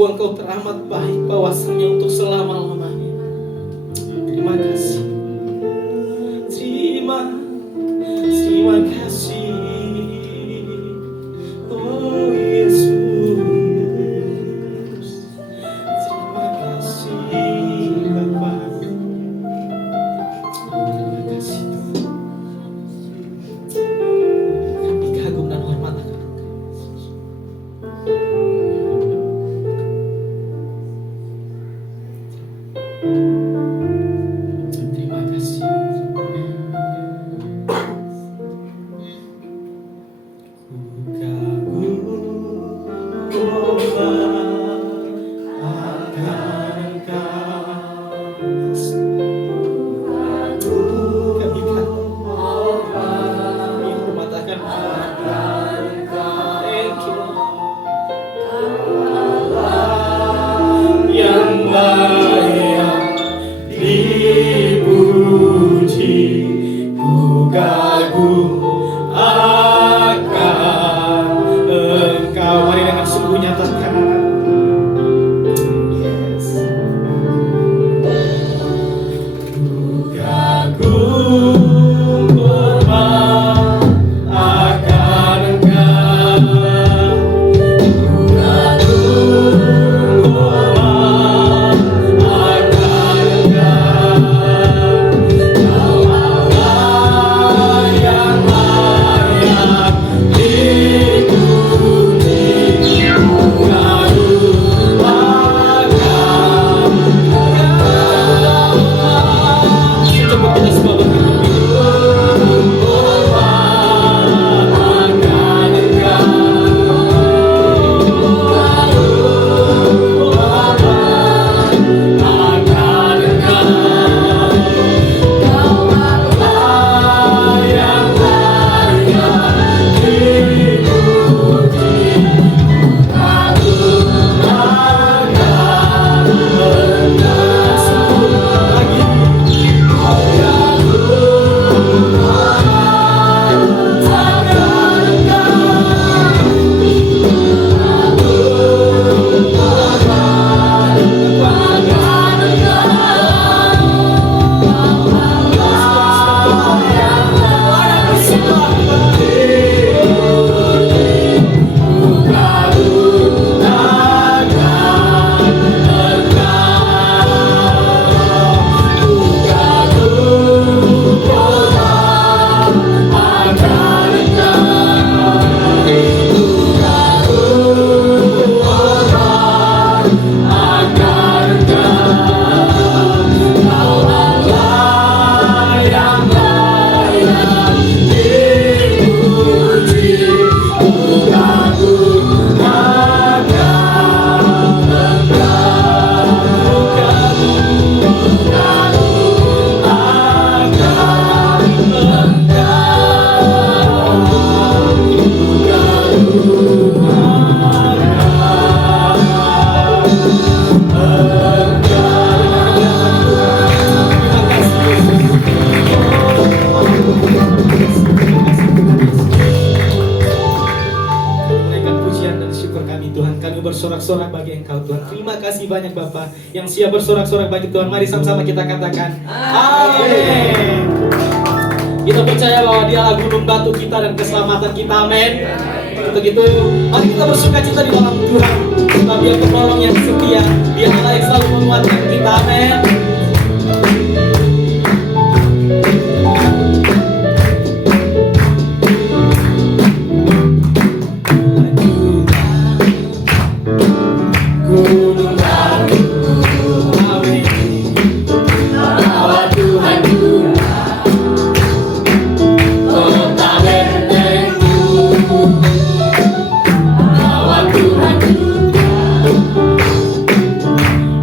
sungguh Engkau teramat baik, bahwasanya untuk selama-lamanya. Terima kasih. Terima kasih. Oh Yesus. Terima kasih Bapa. Terima kasih Tuhan. Kami kagum dan hormat akan terima kasih. Bersorak-sorak bagi Engkau Tuhan. Terima kasih banyak Bapak yang siap bersorak-sorak bagi Tuhan. Mari sama-sama kita katakan amin. Kita percaya bahwa Dialah gunung batu kita dan keselamatan kita. Amin. Untuk itu mari kita bersuka cita di dalam Tuhan, sebab Dia penolong yang setia. Dialah yang selalu menguatkan kita. Amin.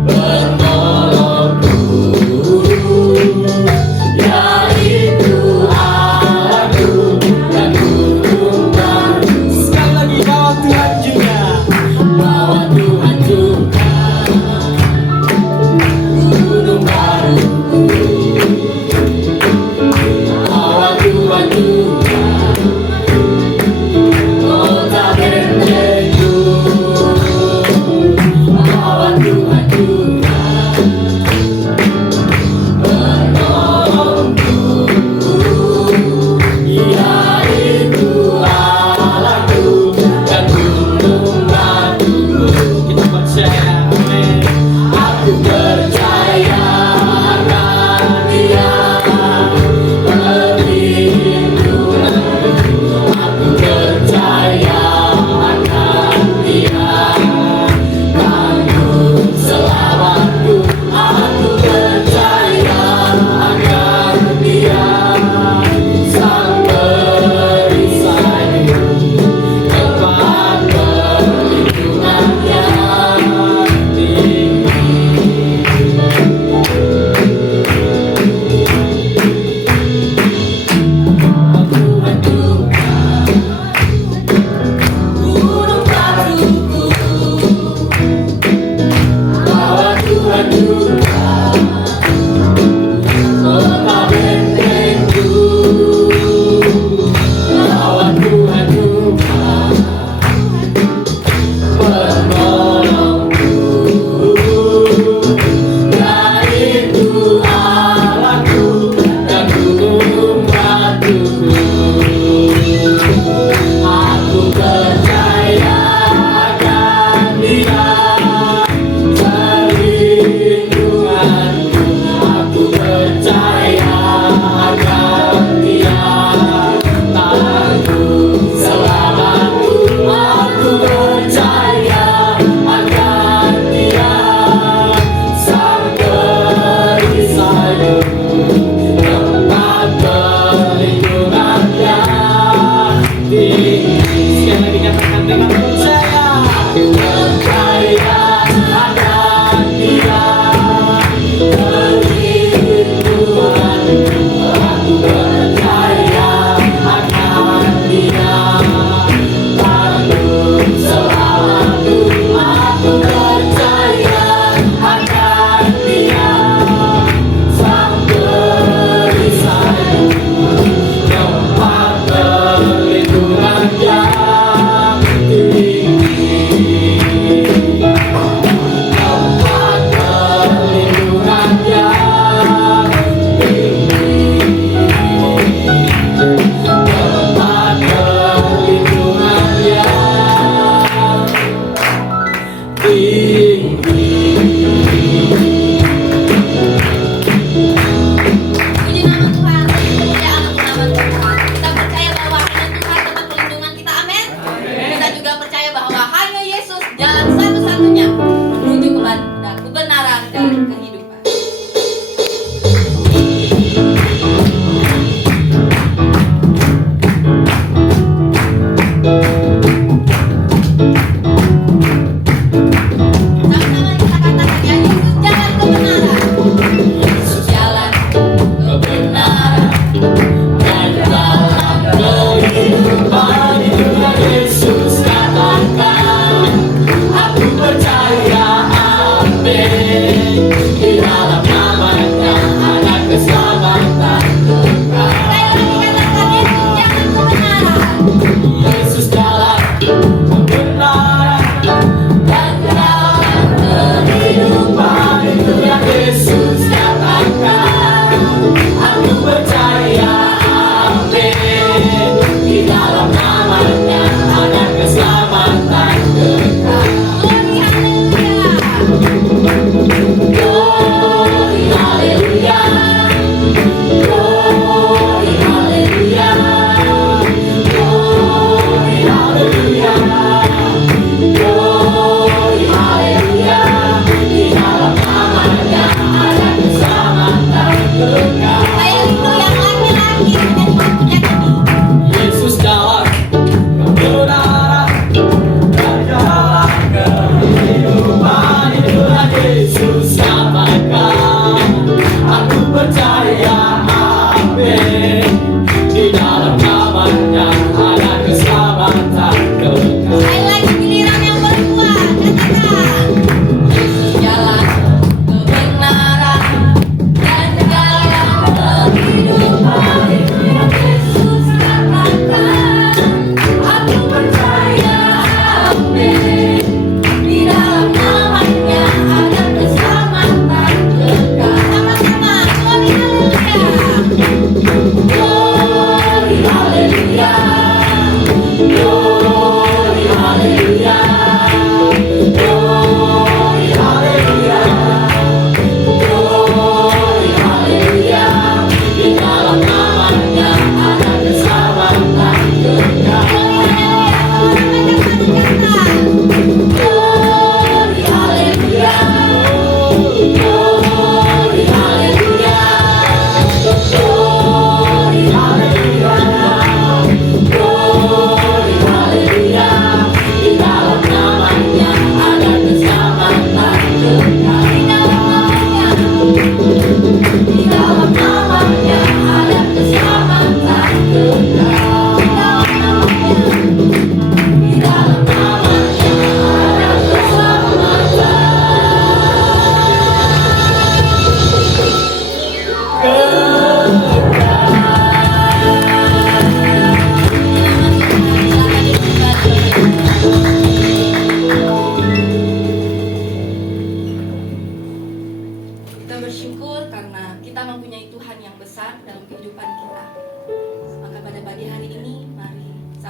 Bernolong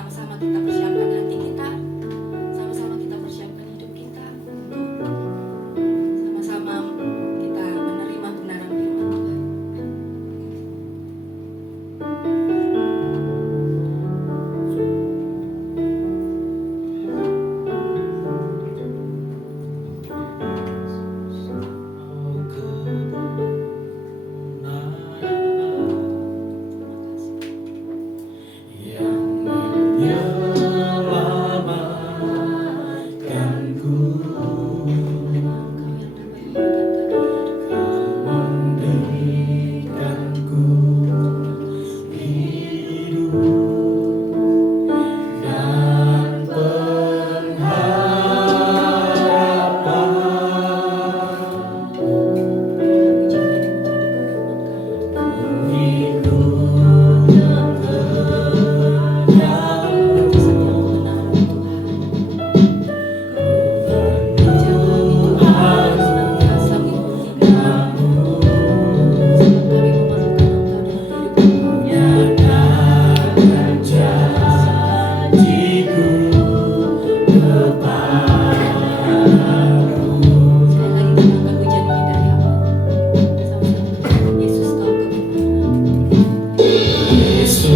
sama-sama kita persiapkan hati kita, sama-sama kita persiapkan hidup kita untuk sama-sama kita menerima kebenaran firman Tuhan. Yesus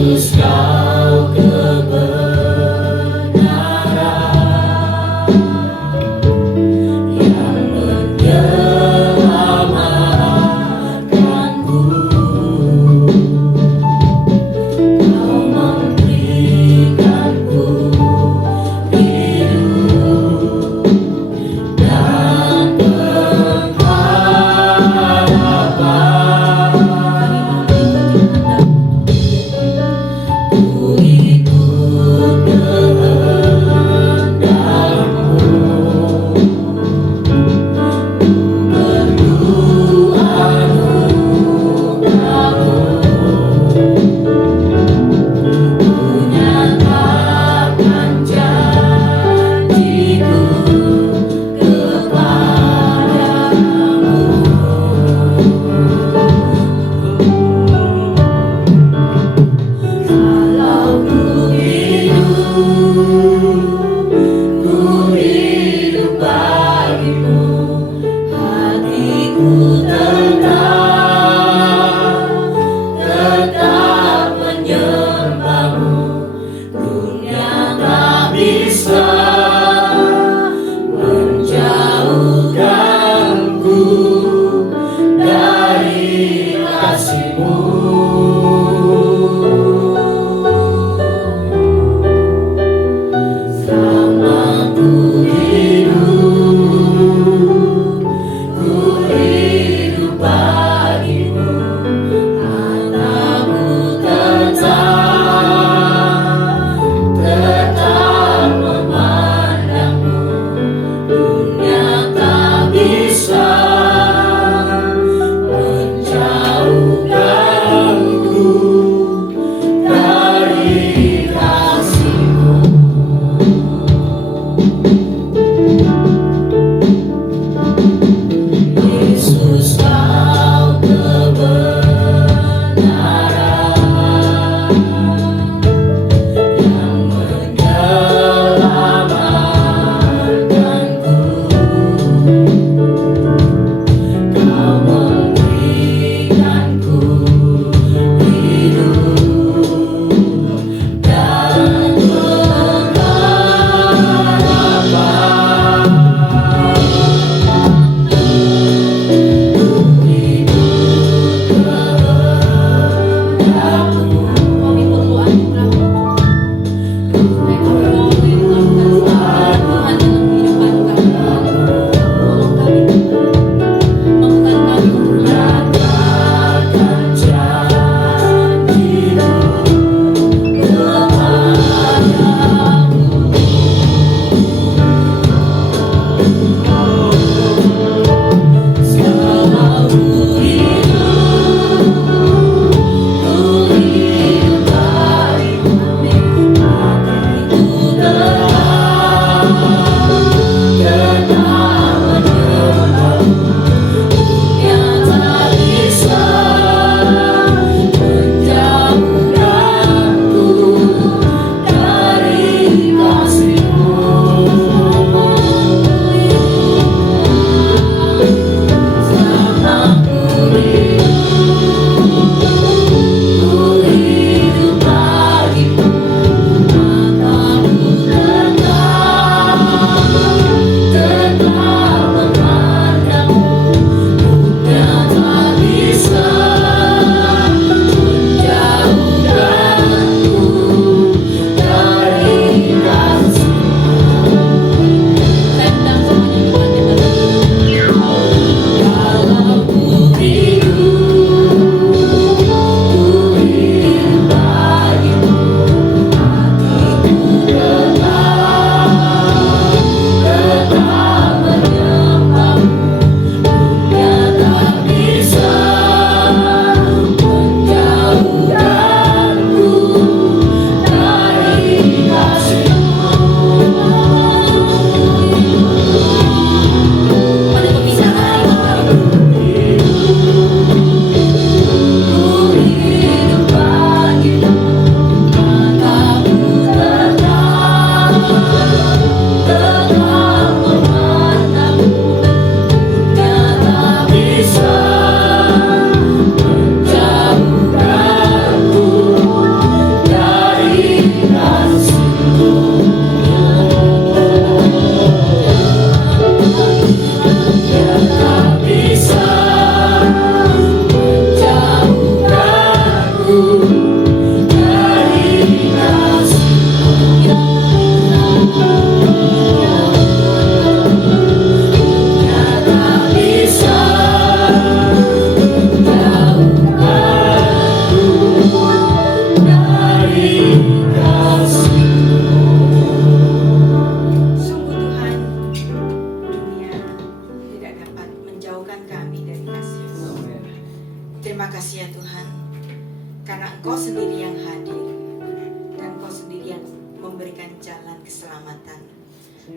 memberikan jalan keselamatan,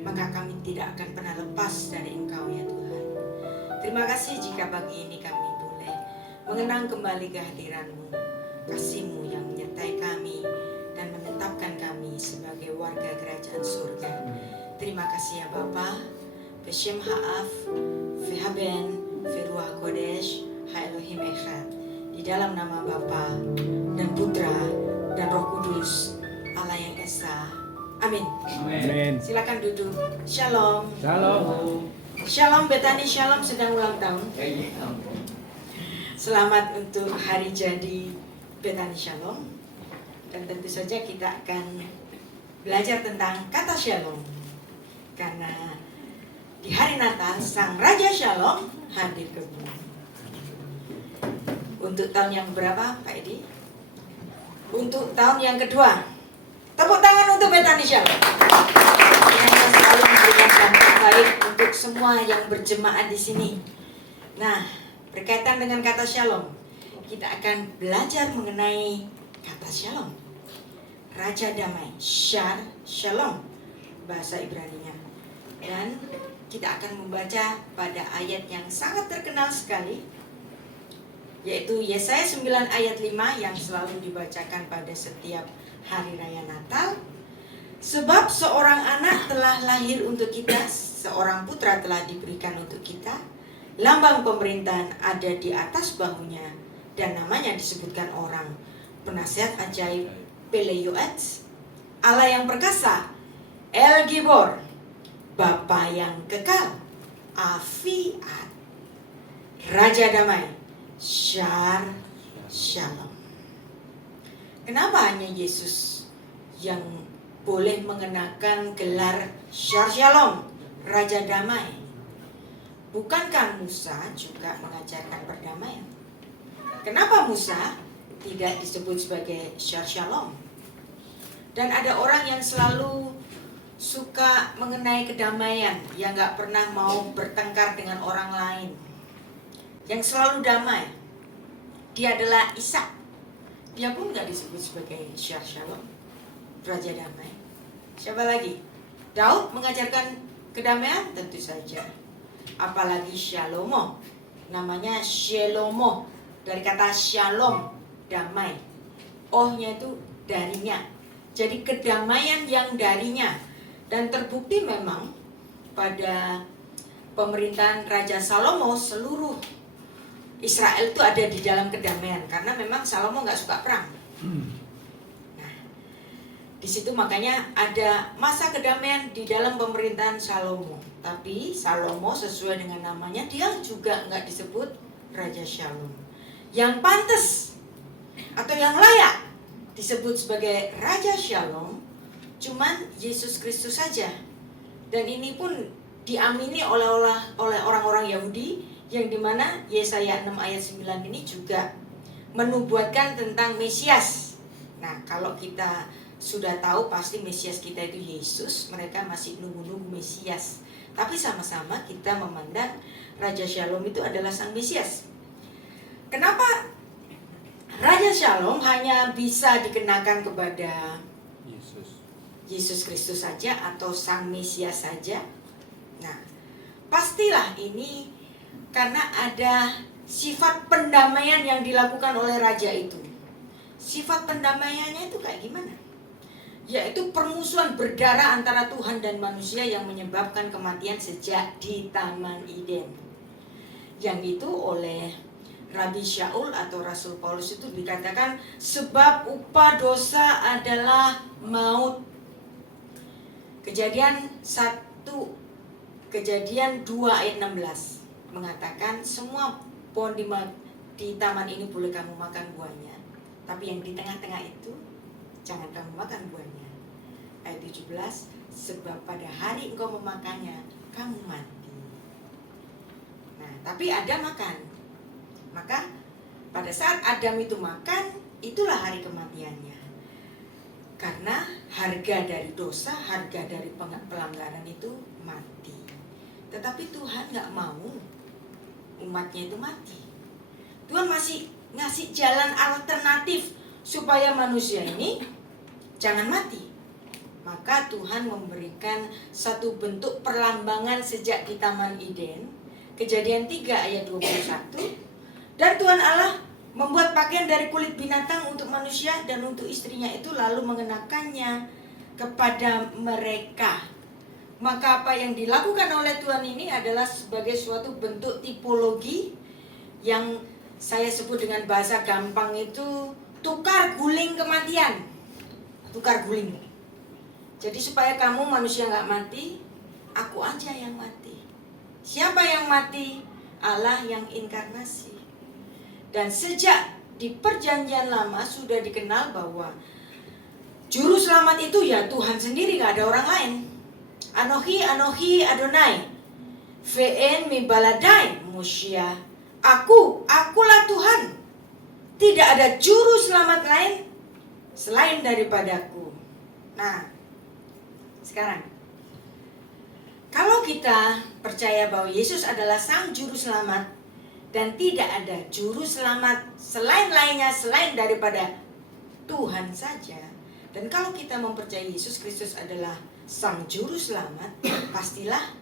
maka kami tidak akan pernah lepas dari Engkau ya Tuhan. Terima kasih jika pagi ini kami boleh mengenang kembali kehadiran-Mu, kasih-Mu yang menyertai kami dan menetapkan kami sebagai warga kerajaan surga. Terima kasih ya Bapa. Beshem Ha'af, Vehaben, Veruah Kodesh, Ha'elohim Echad. Di dalam nama Bapa dan Putra dan Roh Kudus, Allah yang Esa. Amin. Amin. Silakan duduk. Shalom. Shalom. Shalom Betani, Shalom sedang ulang tahun. Selamat untuk hari jadi Betani Shalom. Dan tentu saja kita akan belajar tentang kata Shalom. Karena di hari Natal, Sang Raja Shalom hadir ke bumi. Untuk tahun yang berapa, Pak Edi? Untuk tahun yang kedua. Tepuk tangan untuk Betani Shalom. Yang selalu memberikan dampak baik untuk semua yang berjemaat di sini. Nah, berkaitan dengan kata Shalom, kita akan belajar mengenai kata Shalom. Raja damai, Shalom, bahasa Ibrani-nya. Dan kita akan membaca pada ayat yang sangat terkenal sekali, yaitu Yesaya 9 ayat 5 yang selalu dibacakan pada setiap hari raya Natal. Sebab seorang anak telah lahir untuk kita, seorang putra telah diberikan untuk kita, lambang pemerintahan ada di atas bahunya, dan namanya disebutkan orang, penasihat ajaib, Peleyoet, Allah yang perkasa, El Gibor, Bapa yang kekal, Afiat, Raja damai, Shalom. Kenapa hanya Yesus yang boleh mengenakan gelar Shalom, Raja damai? Bukankah Musa juga mengajarkan perdamaian? Kenapa Musa tidak disebut sebagai Shalom? Dan ada orang yang selalu suka mengenai kedamaian, yang gak pernah mau bertengkar dengan orang lain, yang selalu damai. Dia adalah Ishak. Dia pun gak disebut sebagai Shalom, Raja damai. Siapa lagi? Daud mengajarkan kedamaian? Tentu saja. Apalagi Shalomo, namanya Shelomo, dari kata Shalom, damai. Oh-nya itu darinya. Jadi kedamaian yang darinya. Dan terbukti memang pada pemerintahan Raja Salomo, seluruh Israel itu ada di dalam kedamaian, karena memang Salomo nggak suka perang. Nah, di situ makanya ada masa kedamaian di dalam pemerintahan Salomo. Tapi Salomo sesuai dengan namanya, dia juga nggak disebut Raja Shalom. Yang pantas atau yang layak disebut sebagai Raja Shalom cuman Yesus Kristus saja. Dan ini pun diamini oleh orang-orang Yahudi, yang dimana Yesaya 6 ayat 9 ini juga menubuatkan tentang Mesias. Nah, kalau kita sudah tahu pasti Mesias kita itu Yesus, mereka masih nunggu-nunggu Mesias. Tapi sama-sama kita memandang Raja Shalom itu adalah Sang Mesias. Kenapa Raja Shalom hanya bisa dikenakan kepada Yesus Kristus saja atau Sang Mesias saja? Nah, pastilah ini karena ada sifat pendamaian yang dilakukan oleh Raja itu. Sifat pendamaiannya itu kayak gimana? Yaitu permusuhan berdarah antara Tuhan dan manusia yang menyebabkan kematian sejak di Taman Eden. Yang itu oleh Rabi Shaul atau Rasul Paulus itu dikatakan sebab upah dosa adalah maut. Kejadian 2 ayat 16 mengatakan semua pohon di taman ini boleh kamu makan buahnya, tapi yang di tengah-tengah itu jangan kamu makan buahnya. Ayat 17, sebab pada hari engkau memakannya kamu mati. Nah, tapi Adam makan. Maka pada saat Adam itu makan, itulah hari kematiannya. Karena harga dari dosa, harga dari pelanggaran itu mati. Tetapi Tuhan gak mau umatnya itu mati. Tuhan masih ngasih jalan alternatif supaya manusia ini jangan mati. Maka Tuhan memberikan satu bentuk perlambangan sejak di Taman Eden. Kejadian 3 ayat 21. Dan Tuhan Allah membuat pakaian dari kulit binatang untuk manusia dan untuk istrinya itu, lalu mengenakannya kepada mereka. Maka apa yang dilakukan oleh Tuhan ini adalah sebagai suatu bentuk tipologi yang saya sebut dengan bahasa gampang itu tukar guling kematian. Tukar guling. Jadi supaya kamu manusia gak mati, aku aja yang mati. Siapa yang mati? Allah yang inkarnasi. Dan sejak di perjanjian lama sudah dikenal bahwa juru selamat itu ya Tuhan sendiri, gak ada orang lain. Anohi, Anohi, Adonai. Ve'en mi baladai, Musyah. Akulah Tuhan. Tidak ada juru selamat lain selain daripadaku. Nah, sekarang kalau kita percaya bahwa Yesus adalah sang juru selamat dan tidak ada juru selamat selain daripada Tuhan saja, dan kalau kita mempercayai Yesus Kristus adalah sang juru selamat, pastilah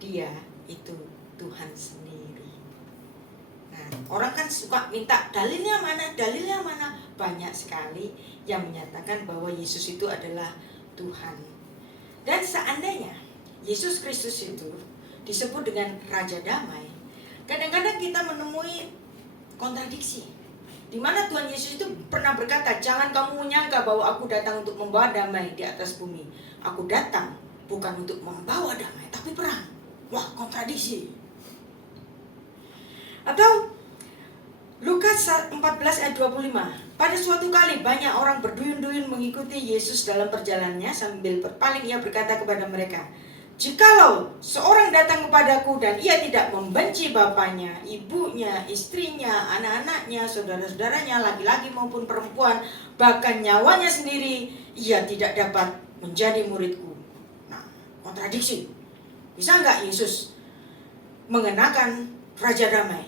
dia itu Tuhan sendiri. Nah, orang kan suka minta dalilnya mana? Banyak sekali yang menyatakan bahwa Yesus itu adalah Tuhan. Dan seandainya Yesus Kristus itu disebut dengan Raja Damai, kadang-kadang kita menemui kontradiksi. Di mana Tuhan Yesus itu pernah berkata, jangan kamu menyangka bahwa aku datang untuk membawa damai di atas bumi. Aku datang bukan untuk membawa damai, tapi perang. Wah, kontradiksi. Atau Lukas 14 ayat 25. Pada suatu kali banyak orang berduyun-duyun mengikuti Yesus dalam perjalanannya. Sambil berpaling ia berkata kepada mereka, jikalau seorang datang kepadaku dan ia tidak membenci bapaknya, ibunya, istrinya, anak-anaknya, saudara-saudaranya, laki-laki maupun perempuan, bahkan nyawanya sendiri, ia tidak dapat menjadi muridku. Nah, kontradiksi. Bisa nggak Yesus mengenakan Raja Damai,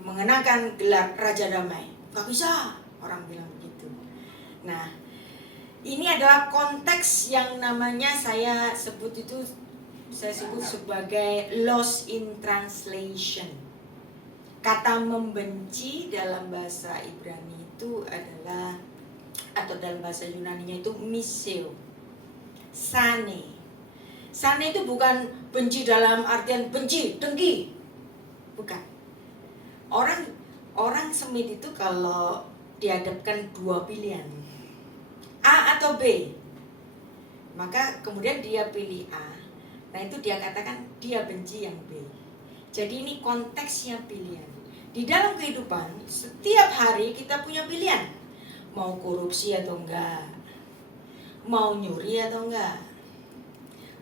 mengenakan gelar Raja Damai? Nggak bisa, orang bilang begitu. Nah, ini adalah konteks yang namanya saya sebut sebagai lost in translation. Kata membenci dalam bahasa Ibrani itu adalah, atau dalam bahasa Yunaninya itu miseo. Sane. Sane itu bukan benci dalam artian benci, dengki. Bukan. Orang Semit itu kalau dihadapkan dua pilihan, A atau B, maka kemudian dia pilih A. Nah, itu dia katakan dia benci yang B. Jadi ini konteksnya pilihan. Di dalam kehidupan setiap hari kita punya pilihan. Mau korupsi atau enggak, mau nyuri atau enggak,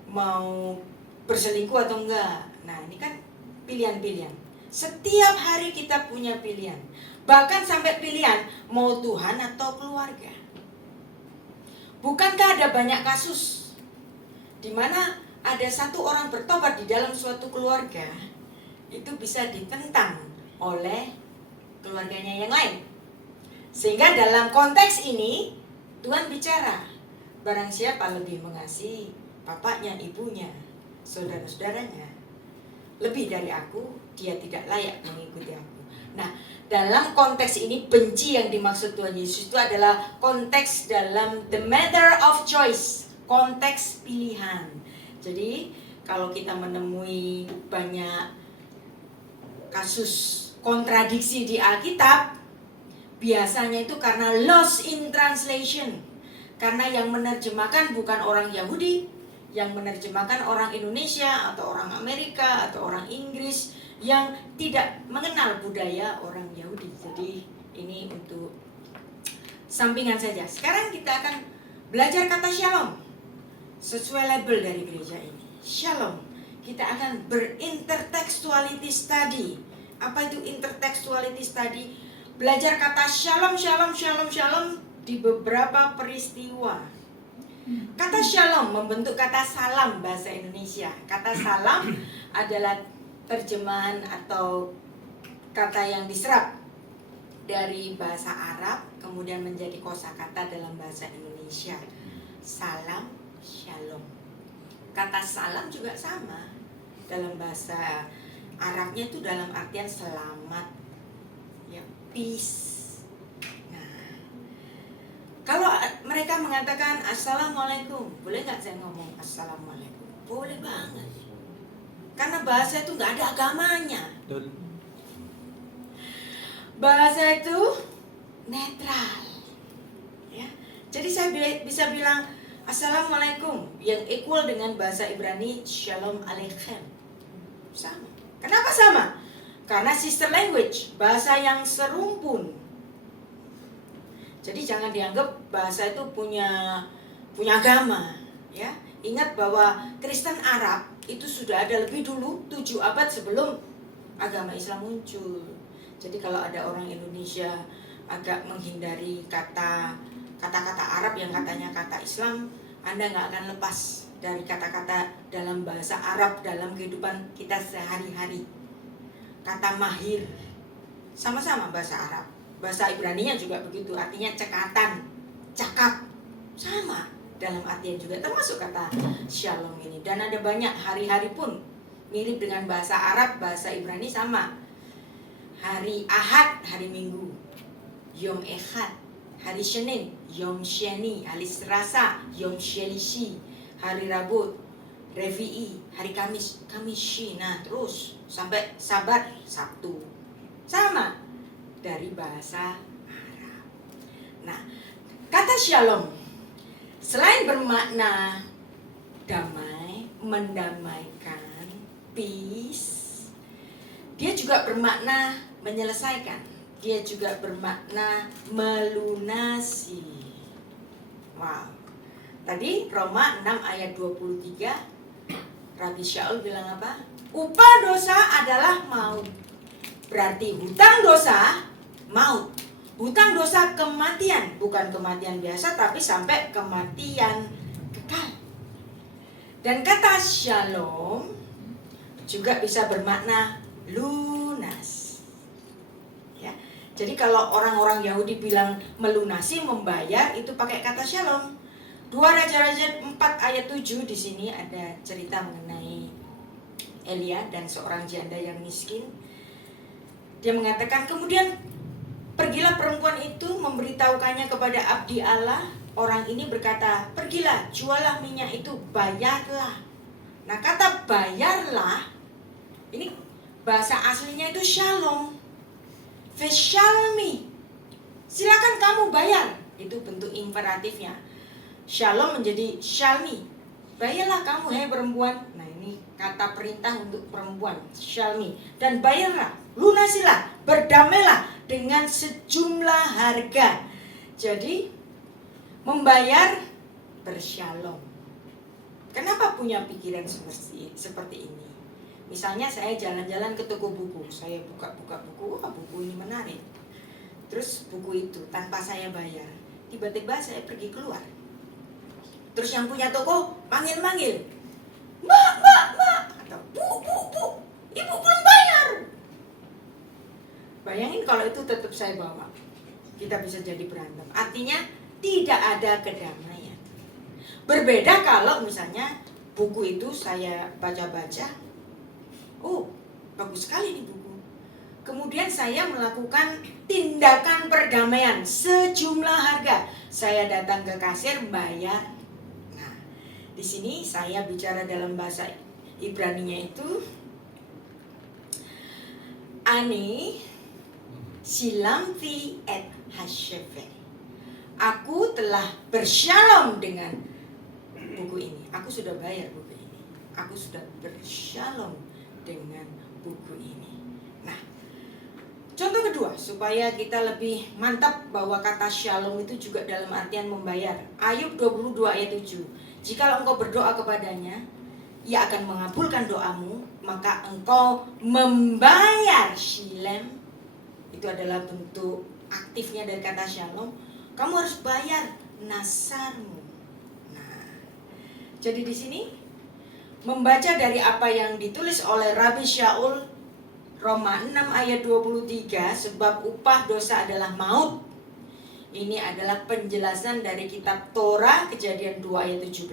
mau berselingkuh atau enggak. Nah, ini kan pilihan-pilihan. Setiap hari kita punya pilihan. Bahkan sampai pilihan mau Tuhan atau keluarga. Bukankah ada banyak kasus di mana ada satu orang bertobat di dalam suatu keluarga, itu bisa ditentang oleh keluarganya yang lain. Sehingga dalam konteks ini Tuhan bicara, barang siapa lebih mengasihi bapaknya, ibunya, saudara-saudaranya lebih dari aku, dia tidak layak mengikuti aku. Nah, dalam konteks ini benci yang dimaksud Tuhan Yesus itu adalah konteks dalam the matter of choice, konteks pilihan. Jadi kalau kita menemui banyak kasus kontradiksi di Alkitab, biasanya itu karena lost in translation. Karena yang menerjemahkan bukan orang Yahudi, yang menerjemahkan orang Indonesia atau orang Amerika atau orang Inggris yang tidak mengenal budaya orang Yahudi. Jadi ini untuk sampingan saja. Sekarang kita akan belajar kata shalom sesuai label dari gereja ini. Shalom. Kita akan berintertextuality study. Apa itu intertextuality study? Belajar kata shalom di beberapa peristiwa. Kata shalom membentuk kata salam bahasa Indonesia. Kata salam adalah terjemahan atau kata yang diserap dari bahasa Arab kemudian menjadi kosakata dalam bahasa Indonesia. salam shalom. Kata salam juga sama. Dalam bahasa Arabnya itu dalam artian selamat, ya, peace. Nah, kalau mereka mengatakan assalamualaikum, boleh nggak saya ngomong assalamualaikum? Boleh banget. Karena bahasa itu nggak ada agamanya. Bahasa itu netral, ya. Jadi saya bisa bilang assalamualaikum yang equal dengan bahasa Ibrani shalom aleichem. Sama. Kenapa sama? Karena sister language, bahasa yang serumpun. Jadi jangan dianggap bahasa itu punya agama, ya. Ingat bahwa Kristen Arab itu sudah ada lebih dulu 7 abad sebelum agama Islam muncul. Jadi kalau ada orang Indonesia agak menghindari kata-kata Arab yang katanya kata Islam, Anda nggak akan lepas dari kata-kata dalam bahasa Arab dalam kehidupan kita sehari-hari. Kata mahir, sama-sama bahasa Arab. Bahasa Ibraninya juga begitu, artinya cekatan, cakap, sama dalam artian juga, termasuk kata shalom ini. Dan ada banyak hari-hari pun mirip dengan bahasa Arab, bahasa Ibrani sama. Hari Ahad, hari Minggu, Yom Echad. Hari Senin, Yom Sheni. Hari Selasa, Yom Shelishi. Hari Rabu, Revi'i. Hari Kamis, Kamishi. Nah terus sampai Sabat, Sabtu. Sama dari bahasa Arab. Nah, kata shalom selain bermakna damai, mendamaikan, peace, dia juga bermakna menyelesaikan. Dia juga bermakna melunasi. Wow. Tadi Roma 6 ayat 23, Rabi Shaul bilang apa? Upah dosa adalah maut. Berarti hutang dosa maut. Hutang dosa kematian, bukan kematian biasa tapi sampai kematian kekal. Dan kata shalom juga bisa bermakna lunas. Ya. Jadi kalau orang-orang Yahudi bilang melunasi, membayar, itu pakai kata shalom. 2 Raja-Raja 4 ayat 7 di sini ada cerita mengenai Elia dan seorang janda yang miskin. Dia mengatakan, kemudian pergilah perempuan itu memberitahukannya kepada abdi Allah. Orang ini berkata, pergilah, jualah minyak itu, bayarlah. Nah kata bayarlah, ini bahasa aslinya itu shalom. Veshalmi, silakan kamu bayar. Itu bentuk imperatifnya. Shalom menjadi shalmi, bayarlah kamu hai perempuan. Nah ini kata perintah untuk perempuan, shalmi. Dan bayarlah, lunasilah, berdamailah dengan sejumlah harga. Jadi membayar bershalom. Kenapa punya pikiran seperti ini? Misalnya saya jalan-jalan ke toko buku, saya buka-buka buku, wah buku ini menarik. Terus buku itu tanpa saya bayar, tiba-tiba saya pergi keluar. Terus yang punya toko manggil-manggil, mbak, atau bu, ibu belum bayar. Bayangin kalau itu tetap saya bawa, kita bisa jadi berantem. Artinya tidak ada kedamaian. Berbeda kalau misalnya buku itu saya baca-baca, oh bagus sekali nih buku. Kemudian saya melakukan tindakan perdamaian sejumlah harga. Saya datang ke kasir bayar. Nah, di sini saya bicara dalam bahasa Ibraninya itu Ani silamti et hashevet. Aku telah bershalom dengan buku ini. Aku sudah bayar buku ini. Aku sudah bershalom dengan buku ini. Nah, contoh kedua supaya kita lebih mantap bahwa kata shalom itu juga dalam artian membayar. Ayub 22 ayat 7. Jikalau engkau berdoa kepadanya, ia akan mengabulkan doamu, maka engkau membayar shilem. Itu adalah bentuk aktifnya dari kata shalom. Kamu harus bayar nasarmu. Nah, jadi di sini membaca dari apa yang ditulis oleh Rabi Shaul, Roma 6 ayat 23, sebab upah dosa adalah maut. Ini adalah penjelasan dari kitab Torah, Kejadian 2 ayat 17.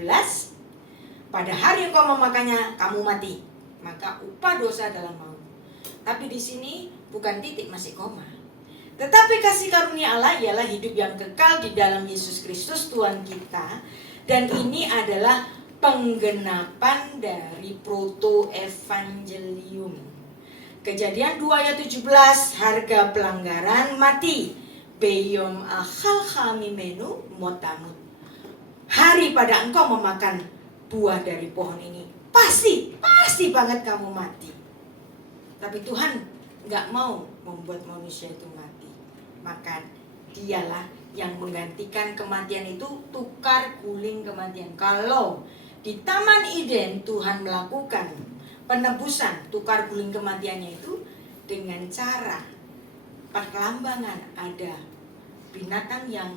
Pada hari engkau memakannya, kamu mati, maka upah dosa adalah maut. Tapi di sini bukan titik, masih koma. Tetapi kasih karunia Allah ialah hidup yang kekal di dalam Yesus Kristus Tuhan kita. Dan ini adalah penggenapan dari proto-evangelium. Kejadian 2 ayat 17, harga pelanggaran mati. Beyom akhal kami menu motamut. Hari pada engkau memakan buah dari pohon ini, pasti banget kamu mati. Tapi Tuhan gak mau membuat manusia itu mati. Maka dialah yang menggantikan kematian itu, tukar guling kematian. Kalau di Taman Eden Tuhan melakukan penebusan, tukar guling kematiannya itu dengan cara perlambangan, ada binatang yang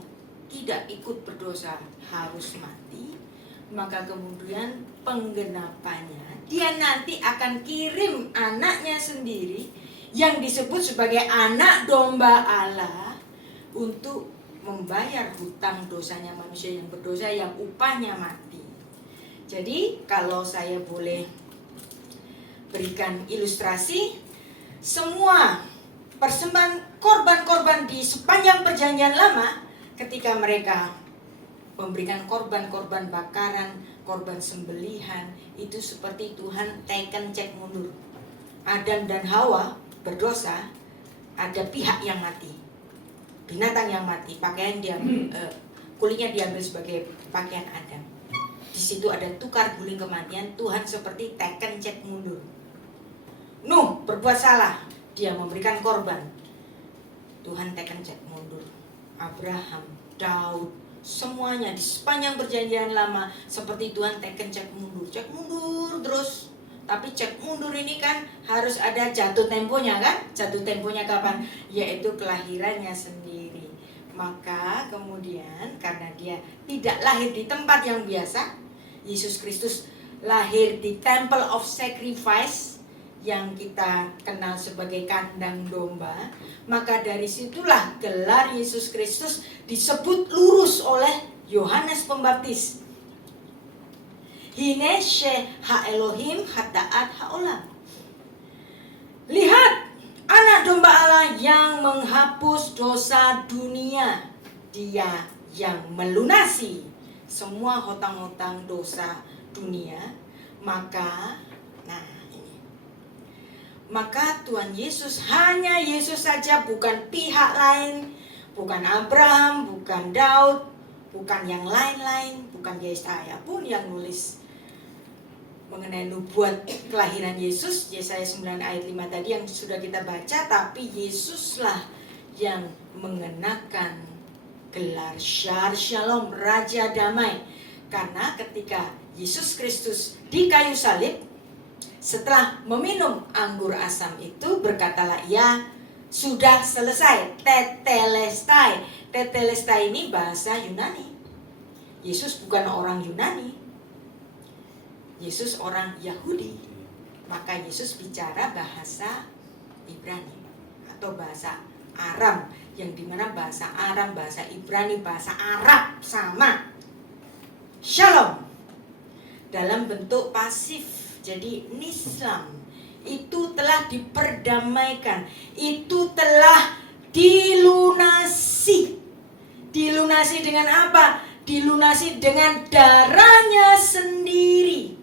tidak ikut berdosa harus mati, maka kemudian penggenapannya dia nanti akan kirim anaknya sendiri yang disebut sebagai anak domba Allah untuk membayar hutang dosanya manusia yang berdosa, yang upahnya mati. Jadi kalau saya boleh berikan ilustrasi, semua persembahan korban-korban di sepanjang perjanjian lama, ketika mereka memberikan korban-korban bakaran, korban sembelihan, itu seperti Tuhan tekan cek mundur. Adam dan Hawa berdosa, ada pihak yang mati, binatang yang mati, pakaian dia kulitnya diambil sebagai pakaian Adam. Di situ ada tukar guling kematian. Tuhan seperti tekan cek mundur. Nuh berbuat salah, dia memberikan korban, Tuhan tekan cek mundur. Abraham, Daud, semuanya di sepanjang perjanjian lama seperti Tuhan tekan cek mundur terus. Tapi cek mundur ini kan harus ada jatuh temponya kan? Jatuh temponya kapan? Yaitu kelahirannya sendiri. Maka kemudian karena dia tidak lahir di tempat yang biasa, Yesus Kristus lahir di Temple of Sacrifice yang kita kenal sebagai kandang domba. Maka dari situlah gelar Yesus Kristus disebut lurus oleh Yohanes Pembaptis. Hine she ha Elohim hata'at ha'olam. Lihat, anak domba Allah yang menghapus dosa dunia. Dia yang melunasi semua hutang-hutang dosa dunia. Maka Tuhan Yesus, hanya Yesus saja, bukan pihak lain, bukan Abraham, bukan Daud, bukan yang lain-lain, bukan Yesaya pun yang nulis mengenai nubuat kelahiran Yesus, Yesaya 9 ayat 5 tadi yang sudah kita baca. Tapi Yesuslah yang mengenakan gelar Syar Shalom, Raja Damai. Karena ketika Yesus Kristus di kayu salib, setelah meminum anggur asam itu, berkatalah ia, sudah selesai. Tetelestai. Tetelestai ini bahasa Yunani. Yesus bukan orang Yunani, Yesus orang Yahudi. Maka Yesus bicara bahasa Ibrani atau bahasa Aram, yang dimana bahasa Aram, bahasa Ibrani, bahasa Arab sama. Shalom dalam bentuk pasif. Jadi nislam itu telah diperdamaikan, itu telah dilunasi. Dilunasi dengan apa? Dilunasi dengan darahnya sendiri.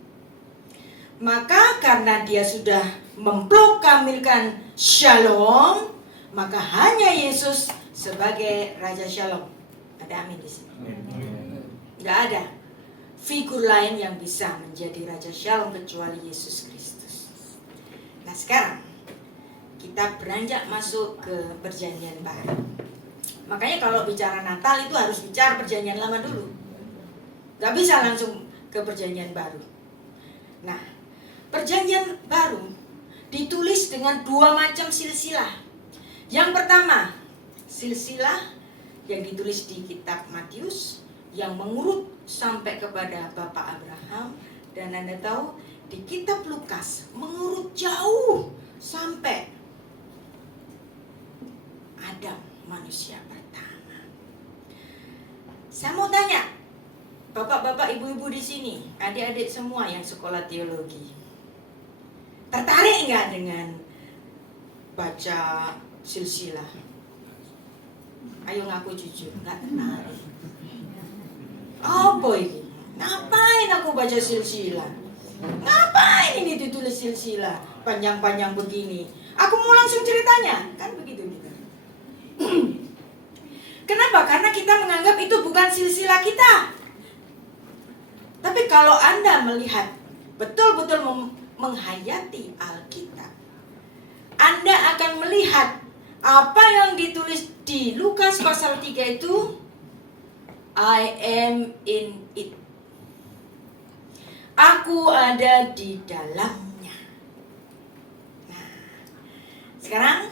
Maka karena dia sudah memproklamirkan shalom, maka hanya Yesus sebagai Raja Shalom. Ada amin di sini. Nggak ada figur lain yang bisa menjadi Raja Shalom kecuali Yesus Kristus. Nah sekarang kita beranjak masuk ke perjanjian baru. Makanya kalau bicara Natal itu harus bicara perjanjian lama dulu. Gak bisa langsung ke perjanjian baru. Nah, perjanjian baru ditulis dengan dua macam silsilah. Yang pertama, silsilah yang ditulis di kitab Matius yang mengurut sampai kepada Bapak Abraham. Dan Anda tahu di kitab Lukas mengurut jauh sampai Adam, manusia pertama. Saya mau tanya, bapak-bapak, ibu-ibu di sini, adik-adik semua yang sekolah teologi, tertarik nggak dengan baca silsilah? Ayo ngaku jujur, nggak tertarik. Apa ini? Ngapain aku baca silsilah? Ngapain ini ditulis silsilah panjang-panjang begini? Aku mau langsung ceritanya, kan begitu gitu. Kenapa? Karena kita menganggap itu bukan silsilah kita. Tapi kalau Anda melihat betul-betul menghayati Alkitab, Anda akan melihat apa yang ditulis di Lukas pasal 3 itu, I am in it. Aku ada di dalamnya. Nah, sekarang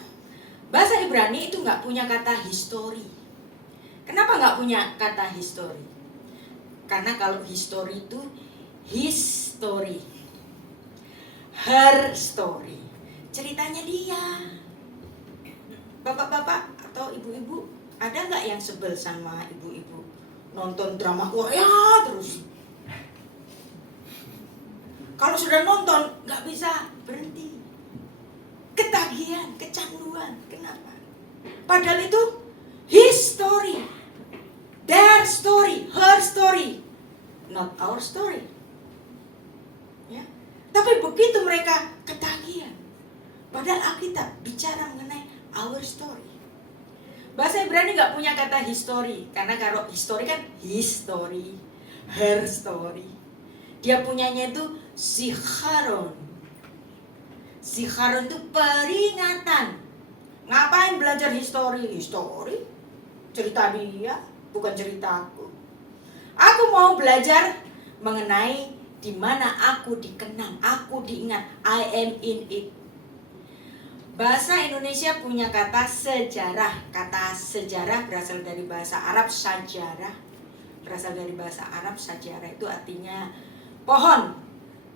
bahasa Ibrani itu nggak punya kata history. Kenapa nggak punya kata history? Karena kalau history itu his story, her story, ceritanya dia. Bapak-bapak atau ibu-ibu, ada nggak yang sebel sama ibu-ibu nonton drama Korea terus? Kalau sudah nonton nggak bisa berhenti, ketagihan, kecanduan. Kenapa? Padahal itu his story, their story, her story, not our story. Ya, tapi begitu mereka ketagihan, padahal Alkitab bicara mengenai our story. Bahasa Ibrani nggak punya kata history, karena kalau history kan his story, her story. Dia punyanya itu zikaron. Zikaron itu peringatan. Ngapain belajar history? History? Cerita dia, bukan ceritaku. Aku mau belajar mengenai di mana aku dikenang, aku diingat. I am in it. Bahasa Indonesia punya kata sejarah. Kata sejarah berasal dari bahasa Arab sajarah. Berasal dari bahasa Arab sajarah itu artinya pohon.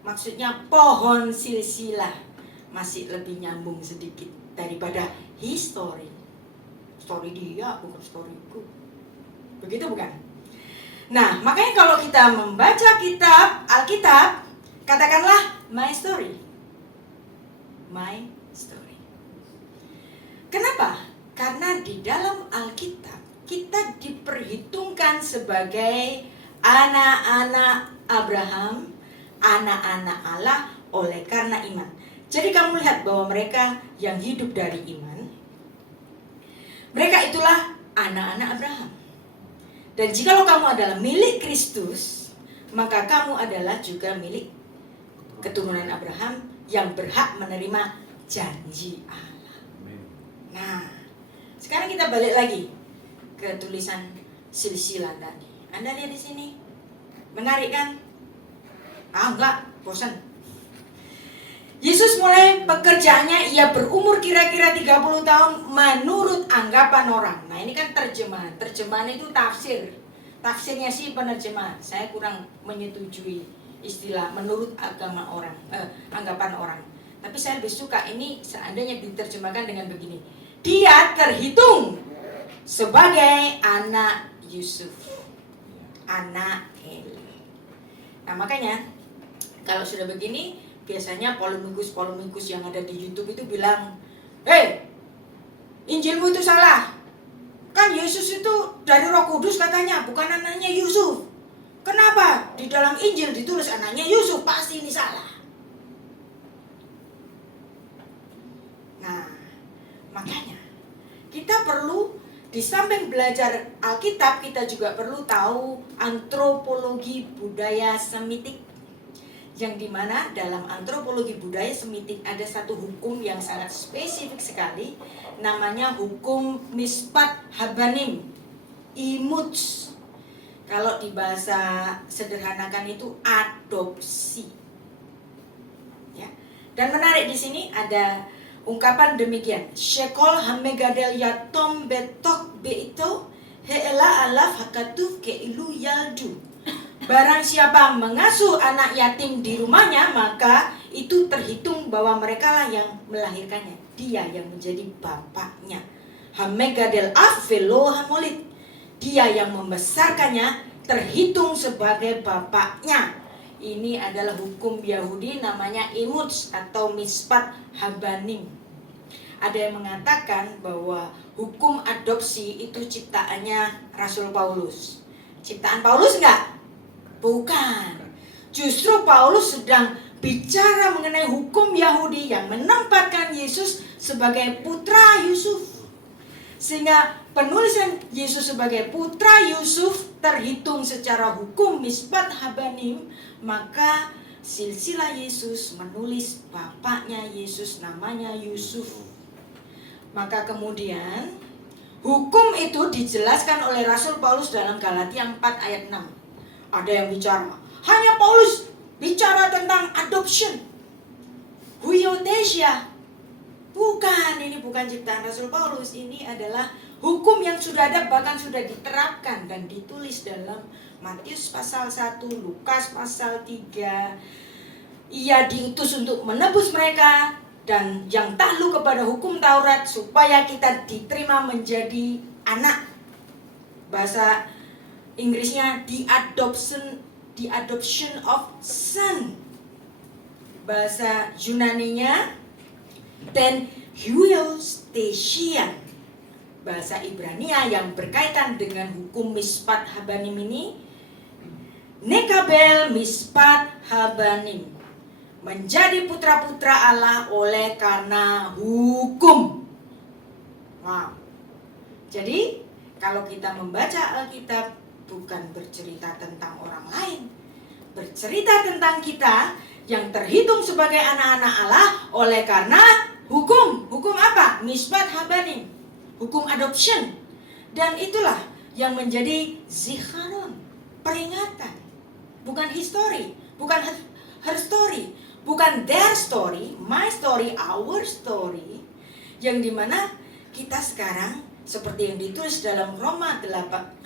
Maksudnya pohon silsilah. Masih lebih nyambung sedikit daripada history. Story dia bukan storyku. Begitu bukan? Nah, makanya kalau kita membaca kitab Alkitab, katakanlah my story. My story. Kenapa? Karena di dalam Alkitab kita diperhitungkan sebagai anak-anak Abraham, anak-anak Allah oleh karena iman. Jadi kamu lihat bahwa mereka yang hidup dari iman, mereka itulah anak-anak Abraham. Dan jikalau kamu adalah milik Kristus, maka kamu adalah juga milik keturunan Abraham yang berhak menerima janji Allah. Nah, sekarang kita balik lagi ke tulisan silsilah tadi. Anda lihat di sini, menarik kan? Enggak, bosan. Yesus mulai pekerjaannya, ia berumur kira-kira 30 tahun menurut anggapan orang. Nah, ini kan terjemahan. Terjemahan itu tafsir. Tafsirnya sih penerjemah. Saya kurang menyetujui istilah menurut agama orang, anggapan orang. Tapi saya lebih suka ini seandainya diterjemahkan dengan begini. Dia terhitung sebagai anak Yusuf, anak Eli. Nah, makanya kalau sudah begini, biasanya polemikus yang ada di YouTube itu bilang, "Hei, Injilmu itu salah. Kan Yesus itu dari Roh Kudus katanya, bukan anaknya Yusuf. Kenapa di dalam Injil ditulis anaknya Yusuf? Pasti ini salah." Nah, makanya kita perlu di samping belajar Alkitab, kita juga perlu tahu antropologi budaya Semitik. Yang dimana dalam antropologi budaya Semitik ada satu hukum yang sangat spesifik sekali, namanya hukum Mispat Habanim, imuts. Kalau di bahasa sederhanakan itu adopsi. Ya. Dan menarik di sini ada ungkapan demikian, Shekol hamegadel yatom betok beito heela alaf hakatuf keilu yaldu. Barang siapa mengasuh anak yatim di rumahnya, maka itu terhitung bahwa mereka lah yang melahirkannya. Dia yang menjadi bapaknya. Hamegadel afelo hamolit. dia yang membesarkannya terhitung sebagai bapaknya. Ini adalah hukum Yahudi namanya imuts atau mispat habanim. Ada yang mengatakan bahwa hukum adopsi itu ciptaannya Rasul Paulus. Ciptaan Paulus enggak? Bukan. Justru Paulus sedang bicara mengenai hukum Yahudi yang menempatkan Yesus sebagai putra Yusuf. Sehingga penulisan Yesus sebagai putra Yusuf terhitung secara hukum misbat habanim, maka silsilah Yesus menulis bapaknya Yesus namanya Yusuf. Maka kemudian hukum itu dijelaskan oleh Rasul Paulus dalam Galatia 4 ayat 6. Ada yang bicara, hanya Paulus bicara tentang adoption, huiothesia. Bukan, ini bukan ciptaan Rasul Paulus. Ini adalah hukum yang sudah ada, bahkan sudah diterapkan dan ditulis dalam Matius pasal 1, Lukas pasal 3. Ia diutus untuk menebus mereka dan yang takluk kepada hukum Taurat supaya kita diterima menjadi anak. Bahasa Inggrisnya the adoption of son. Bahasa Yunaninya ten huiothesia. Bahasa Ibrania yang berkaitan dengan hukum mispat habanim ini nekabel mispat habanim, menjadi putra-putra Allah oleh karena hukum. Wow. Jadi kalau kita membaca Alkitab bukan bercerita tentang orang lain, bercerita tentang kita yang terhitung sebagai anak-anak Allah oleh karena hukum. Hukum apa? Misbat habanim, hukum adoption. Dan itulah yang menjadi zikaron, peringatan. Bukan history, bukan her story, bukan their story, my story, our story. Yang dimana kita sekarang seperti yang ditulis dalam Roma 8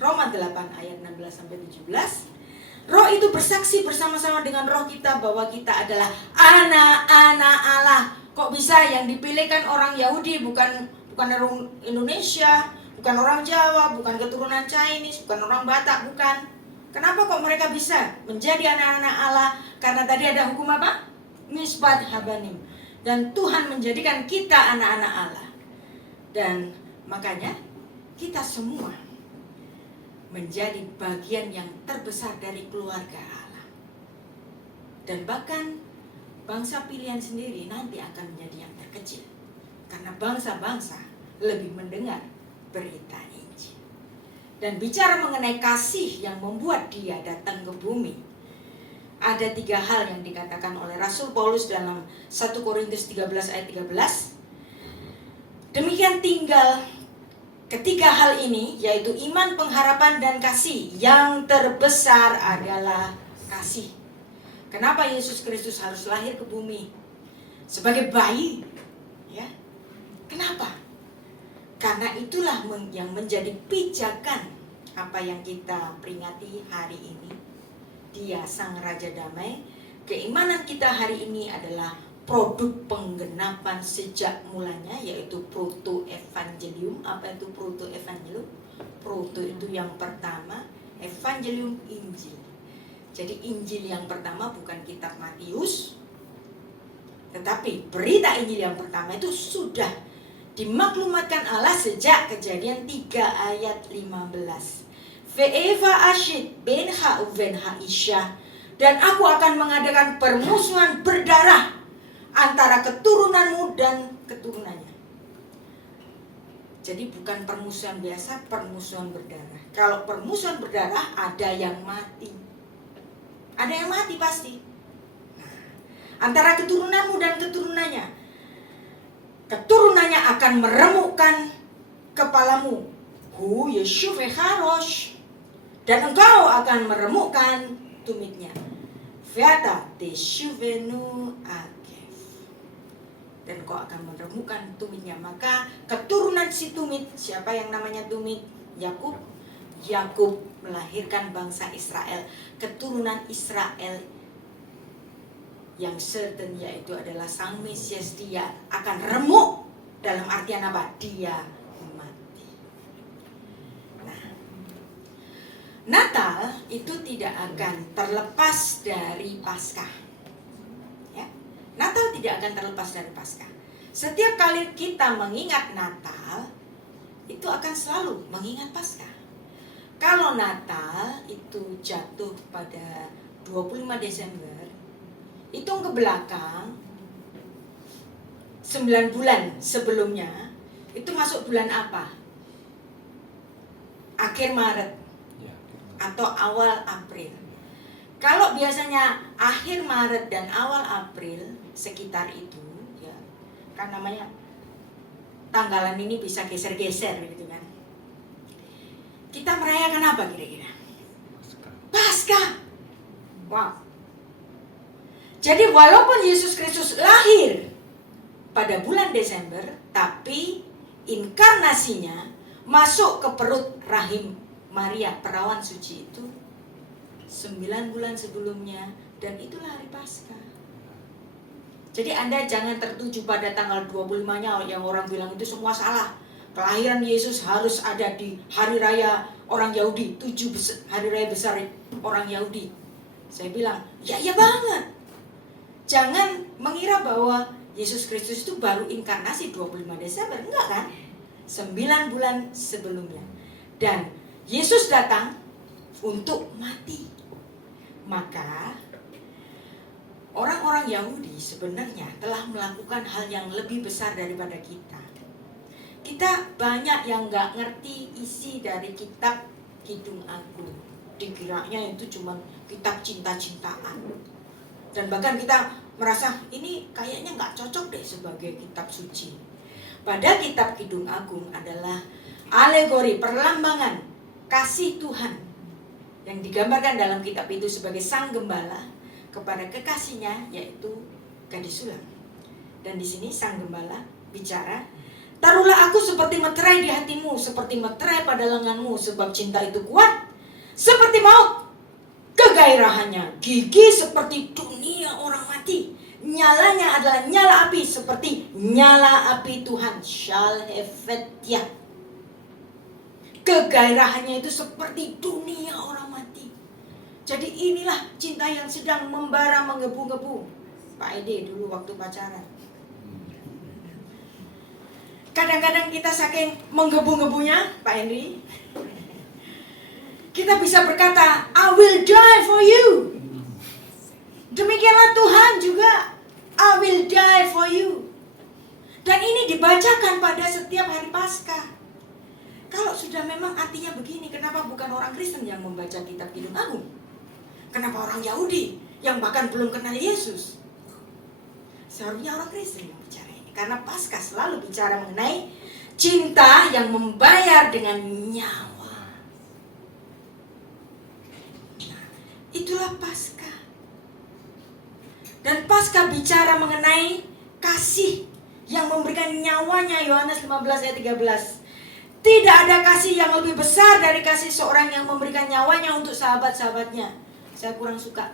ayat 16-17, Roh itu bersaksi bersama-sama dengan roh kita bahwa kita adalah anak-anak Allah. Kok bisa yang dipilihkan orang Yahudi, bukan orang Indonesia, bukan orang Jawa, bukan keturunan Chinese, bukan orang Batak, bukan. Kenapa kok mereka bisa menjadi anak-anak Allah? Karena tadi ada hukum apa? Misbat habanim. Dan Tuhan menjadikan kita anak-anak Allah. Dan makanya kita semua menjadi bagian yang terbesar dari keluarga Allah. Dan bahkan bangsa pilihan sendiri nanti akan menjadi yang terkecil. Karena bangsa-bangsa lebih mendengar berita Injil. Dan bicara mengenai kasih yang membuat dia datang ke bumi, ada 3 hal yang dikatakan oleh Rasul Paulus dalam 1 Korintus 13 ayat 13. Demikian tinggal ketiga hal ini, yaitu iman, pengharapan, dan kasih. Yang terbesar adalah kasih. Kenapa Yesus Kristus harus lahir ke bumi sebagai bayi? Ya, kenapa? Karena itulah yang menjadi pijakan apa yang kita peringati hari ini. Dia Sang Raja Damai. Keimanan kita hari ini adalah produk penggenapan sejak mulanya, yaitu proto-evangelium. Apa itu proto-evangelium? Proto itu yang pertama, evangelium Injil. Jadi Injil yang pertama bukan kitab Matius, tetapi berita Injil yang pertama itu sudah dimaklumatkan Allah sejak Kejadian 3 ayat 15. Ve'eva ashit benha uvenha isya, dan aku akan mengadakan permusuhan berdarah antara keturunanmu dan keturunannya. Jadi bukan permusuhan biasa, permusuhan berdarah. Kalau permusuhan berdarah ada yang mati. Ada yang mati pasti. Nah, antara keturunanmu dan keturunannya. Keturunannya akan meremukkan kepalamu. Hu Yeshu veharosh. Dan engkau akan meremukkan tumitnya. Veata teshuvenu akef. Dan kau akan meremukkan tumitnya. Maka keturunan si tumit, siapa yang namanya tumit? Yakub. Yakub melahirkan bangsa Israel. Keturunan Israel yang certain, yaitu adalah Sang Mesias. Dia akan remuk. Dalam artian apa? Dia mati. Nah, Natal itu tidak akan terlepas dari Paskah. Ya. Natal tidak akan terlepas dari Paskah. Setiap kali kita mengingat Natal, itu akan selalu mengingat Paskah. Kalau Natal itu jatuh pada 25 Desember, hitung ke belakang 9 bulan sebelumnya, itu masuk bulan apa? Akhir Maret atau awal April. Kalau biasanya akhir Maret dan awal April sekitar itu, ya, kan namanya tanggalan ini bisa geser-geser gitu kan. Kita merayakan apa kira-kira? Paskah. Wow. Jadi walaupun Yesus Kristus lahir pada bulan Desember, tapi inkarnasinya masuk ke perut rahim Maria, perawan suci itu 9 bulan sebelumnya, dan itulah hari Paskah. Jadi Anda jangan tertuju pada tanggal 25-nya yang orang bilang itu semua salah. Kelahiran Yesus harus ada di hari raya orang Yahudi, 7 hari raya besar orang Yahudi. Saya bilang, ya banget. Jangan mengira bahwa Yesus Kristus itu baru inkarnasi 25 Desember, enggak kan? 9 bulan sebelumnya. Dan Yesus datang untuk mati. Maka orang-orang Yahudi sebenarnya telah melakukan hal yang lebih besar daripada kita. Kita banyak yang gak ngerti isi dari kitab Kidung Agung. Dikiranya itu cuma kitab cinta-cintaan. Dan bahkan kita merasa ini kayaknya gak cocok deh sebagai kitab suci. Pada kitab Kidung Agung adalah alegori, perlambangan kasih Tuhan yang digambarkan dalam kitab itu sebagai sang gembala kepada kekasihnya, yaitu gadis sulam. Dan di sini sang gembala bicara, taruhlah aku seperti meterai di hatimu, seperti meterai pada lenganmu, sebab cinta itu kuat seperti maut, kegairahannya gigih seperti dunia orang mati, nyalanya adalah nyala api seperti nyala api Tuhan, Shalhevetya. Kegairahannya itu seperti dunia orang mati. Jadi inilah cinta yang sedang membara, menggebu-gebu. Pak Ede dulu waktu pacaran. Kadang-kadang kita saking menggebu-gebunya, Pak Henry, kita bisa berkata, I will die for you. Demikianlah Tuhan juga, I will die for you. Dan ini dibacakan pada setiap hari Paskah. Kalau sudah memang artinya begini, kenapa bukan orang Kristen yang membaca kitab Kidung Agung? Kenapa orang Yahudi yang bahkan belum kenal Yesus? Seharusnya orang Kristen yang bicara ini. Karena Paskah selalu bicara mengenai cinta yang membayar dengan nyawa. Nah, itulah Paskah. Dan Paskah bicara mengenai kasih yang memberikan nyawanya, Yohanes 15 ayat 13. Tidak ada kasih yang lebih besar dari kasih seorang yang memberikan nyawanya untuk sahabat-sahabatnya. Saya kurang suka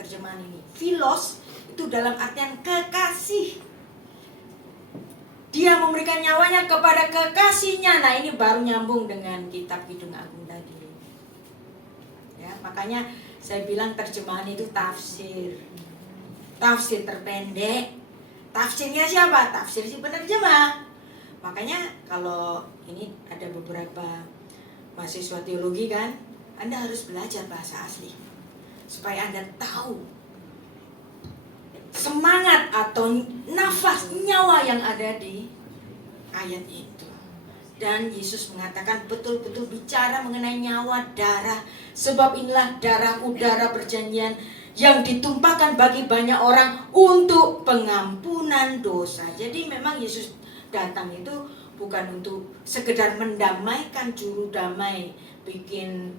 terjemahan ini. Philos itu dalam artian kekasih. Dia memberikan nyawanya kepada kekasihnya. Nah, ini baru nyambung dengan kitab Kidung Agung tadi. Ya, makanya saya bilang terjemahan itu tafsir. Tafsir terpendek. Tafsirnya siapa? Tafsir si penerjemah. Makanya kalau ini ada beberapa mahasiswa teologi kan, Anda harus belajar bahasa asli supaya Anda tahu semangat atau nafas nyawa yang ada di ayat itu. Dan Yesus mengatakan betul-betul bicara mengenai nyawa, darah. Sebab inilah darahku, darah perjanjian yang ditumpahkan bagi banyak orang untuk pengampunan dosa. Jadi memang Yesus datang itu bukan untuk sekedar mendamaikan juru damai, bikin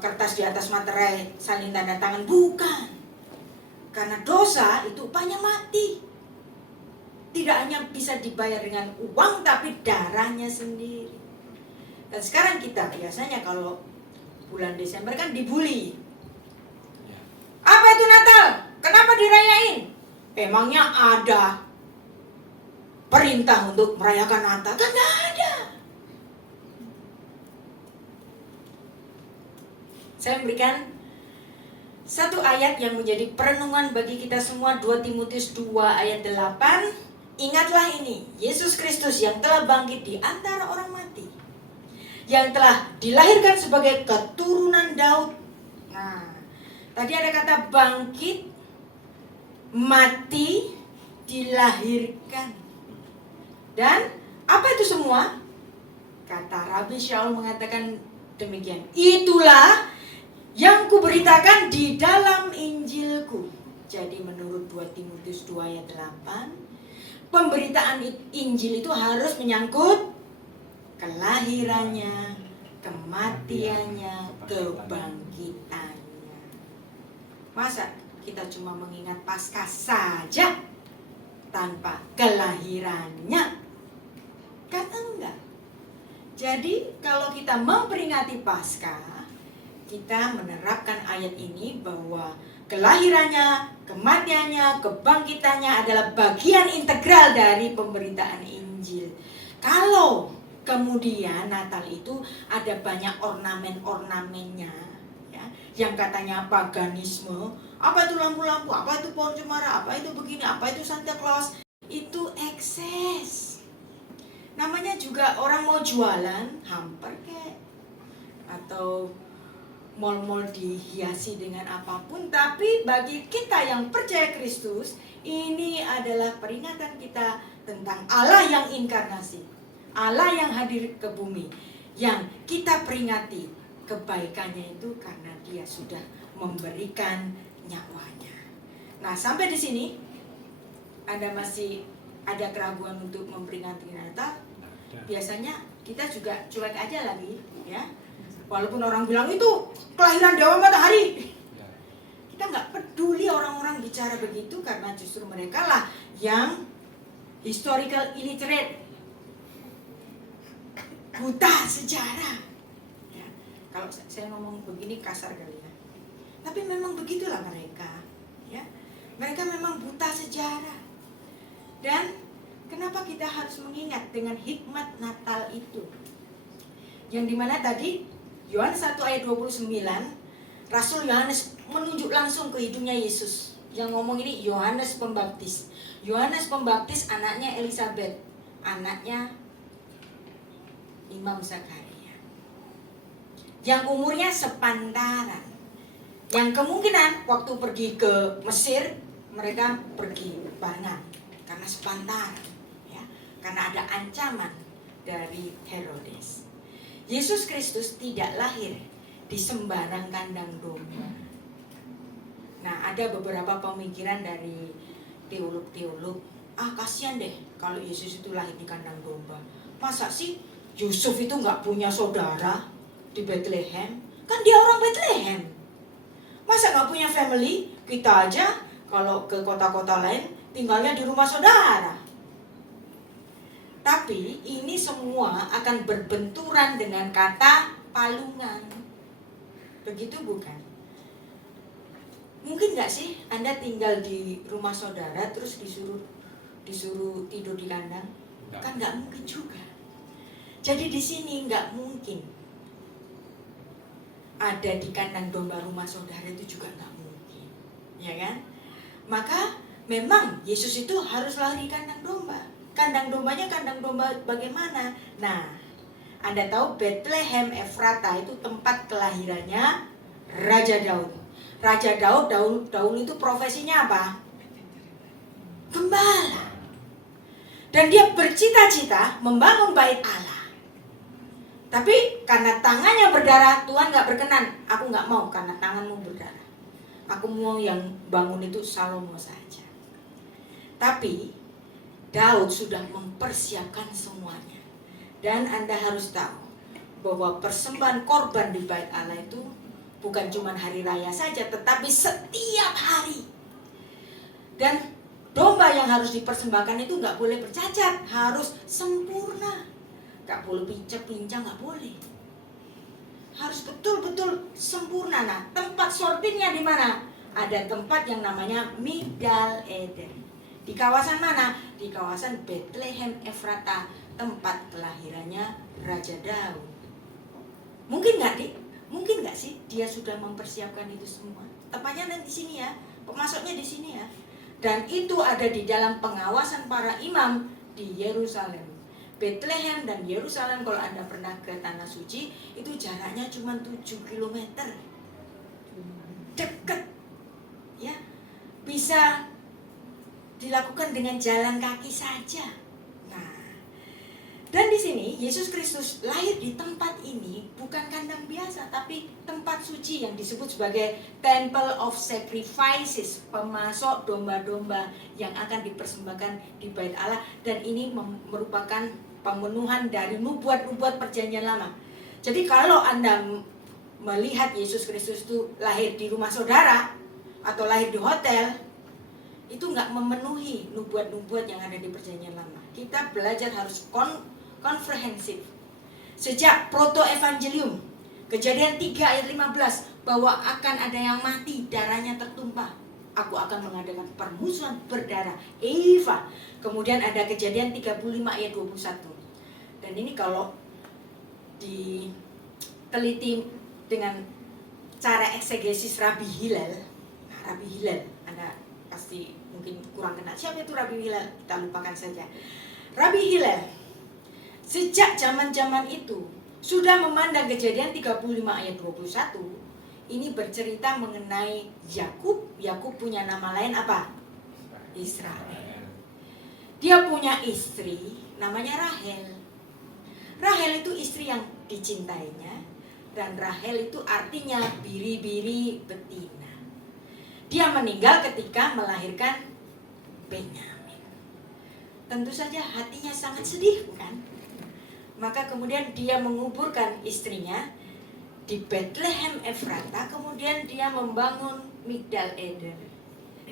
kertas di atas materai, saling tanda tangan, bukan. Karena dosa itu upahnya mati. Tidak hanya bisa dibayar dengan uang, tapi darahnya sendiri. Dan sekarang kita biasanya kalau bulan Desember kan dibully. Apa itu Natal? Kenapa dirayain? Emangnya ada perintah untuk merayakan Natal? Kan nggak ada. Saya memberikan satu ayat yang menjadi perenungan bagi kita semua, 2 Timotius 2 ayat 8. Ingatlah ini, Yesus Kristus yang telah bangkit di antara orang mati, yang telah dilahirkan sebagai keturunan Daud. Nah, tadi ada kata bangkit, mati, dilahirkan. Dan apa itu semua? Kata Rabi Shaul mengatakan demikian. Itulah yang kuberitakan di dalam Injilku. Jadi menurut 2 Timotius 2 ayat 8, pemberitaan Injil itu harus menyangkut kelahirannya, kematiannya, kebangkitannya. Masa kita cuma mengingat Paskah saja tanpa kelahirannya? Kan enggak. Jadi kalau kita memperingati Paskah, kita menerapkan ayat ini bahwa kelahirannya, kematiannya, kebangkitannya adalah bagian integral dari pemberitaan Injil. Kalau kemudian Natal itu ada banyak ornamen-ornamennya, ya, yang katanya paganisme, apa itu lampu-lampu, apa itu pohon cemara, apa itu begini, apa itu Santa Claus, itu ekses. Namanya juga orang mau jualan hamper kek, atau mal-mal dihiasi dengan apapun, tapi bagi kita yang percaya Kristus, ini adalah peringatan kita tentang Allah yang inkarnasi, Allah yang hadir ke bumi, yang kita peringati kebaikannya itu karena Dia sudah memberikan nyawanya. Nah, sampai di sini Anda masih ada keraguan untuk memperingati Natal? Biasanya kita juga cuek aja lagi, ya. Walaupun orang bilang itu kelahiran Dewa Matahari, kita nggak peduli orang-orang bicara begitu, karena justru mereka lah yang historical illiterate, buta sejarah. Ya, kalau saya ngomong begini kasar kali ya, tapi memang begitulah mereka. Ya, mereka memang buta sejarah. Dan kenapa kita harus mengingat dengan hikmat Natal itu? Yang dimana tadi Yohanes 1 ayat 29, Rasul Yohanes menunjuk langsung ke hidungnya Yesus. Yang ngomong ini Yohanes Pembaptis. Yohanes Pembaptis anaknya Elizabeth, anaknya Imam Zakaria, yang umurnya sepantaran, yang kemungkinan waktu pergi ke Mesir mereka pergi barengan karena sepantaran, ya, karena ada ancaman dari Herodes. Yesus Kristus tidak lahir di sembarang kandang domba. Nah, ada beberapa pemikiran dari teolog-teolog, kasihan deh kalau Yesus itu lahir di kandang domba. Masa sih Yusuf itu nggak punya saudara di Bethlehem? Kan dia orang Bethlehem. Masa nggak punya family? Kita aja kalau ke kota-kota lain tinggalnya di rumah saudara. Tapi ini semua akan berbenturan dengan kata palungan. Begitu bukan? Mungkin nggak sih Anda tinggal di rumah saudara terus disuruh tidur di kandang? Kan nggak mungkin juga. Jadi di sini nggak mungkin ada di kandang domba rumah saudara, itu juga nggak mungkin, ya kan? Maka memang Yesus itu harus lahir di kandang domba. Kandang dombanya kandang domba bagaimana? Nah, Anda tahu Bethlehem Efrata itu tempat kelahirannya Raja Daud. Raja Daud itu profesinya apa? Gembala. Dan dia bercita-cita membangun bait Allah. Tapi karena tangannya berdarah, Tuhan gak berkenan. Aku gak mau karena tanganmu berdarah. Aku mau yang bangun itu Salomo saja. Tapi Daud sudah mempersiapkan semuanya. Dan Anda harus tahu bahwa persembahan korban di bait Allah itu bukan cuma hari raya saja, tetapi setiap hari. Dan domba yang harus dipersembahkan itu gak boleh bercacat, harus sempurna. Gak boleh pincang-pincang, gak boleh. Harus betul-betul sempurna. Nah, tempat sortirnya di mana? Ada tempat yang namanya Migdal Eder. Di kawasan mana? Di kawasan Bethlehem Efrata, tempat kelahirannya Raja Daud. Mungkin Mungkin nggak sih dia sudah mempersiapkan itu semua? Tepatnya di sini ya, pemasoknya di sini ya. Dan itu ada di dalam pengawasan para imam di Yerusalem. Bethlehem dan Yerusalem, kalau Anda pernah ke Tanah Suci, itu jaraknya cuma 7 kilometer. Dekat. Ya. Bisa dilakukan dengan jalan kaki saja. Nah, dan di sini Yesus Kristus lahir di tempat ini bukan kandang biasa, tapi tempat suci yang disebut sebagai Temple of Sacrifices, pemasok domba-domba yang akan dipersembahkan di Bait Allah. Dan ini merupakan pemenuhan dari nubuat-nubuat perjanjian lama. Jadi kalau Anda melihat Yesus Kristus itu lahir di rumah saudara atau lahir di hotel, itu nggak memenuhi nubuat-nubuat yang ada di perjanjian lama. Kita belajar harus komprehensif. Sejak proto-evangelium, Kejadian 3 ayat 15, bahwa akan ada yang mati, darahnya tertumpah. Aku akan mengadakan permusuhan berdarah, Eva. Kemudian ada Kejadian 35 ayat 21. Dan ini kalau diteliti dengan cara eksegesis Rabi Hillel. Nah, Rabi Hillel, Anda pasti mungkin kurang kenal. Siapa itu Rabi Hillel? Kita lupakan saja. Rabi Hillel sejak zaman-zaman itu sudah memandang Kejadian 35 ayat 21. Ini bercerita mengenai Yakub. Yakub punya nama lain apa? Israel. Dia punya istri namanya Rahel. Rahel itu istri yang dicintainya, dan Rahel itu artinya biri-biri betina. Dia meninggal ketika melahirkan Benyamin. Tentu saja hatinya sangat sedih, bukan? Maka kemudian dia menguburkan istrinya di Bethlehem Efrata. Kemudian dia membangun Migdal Eder.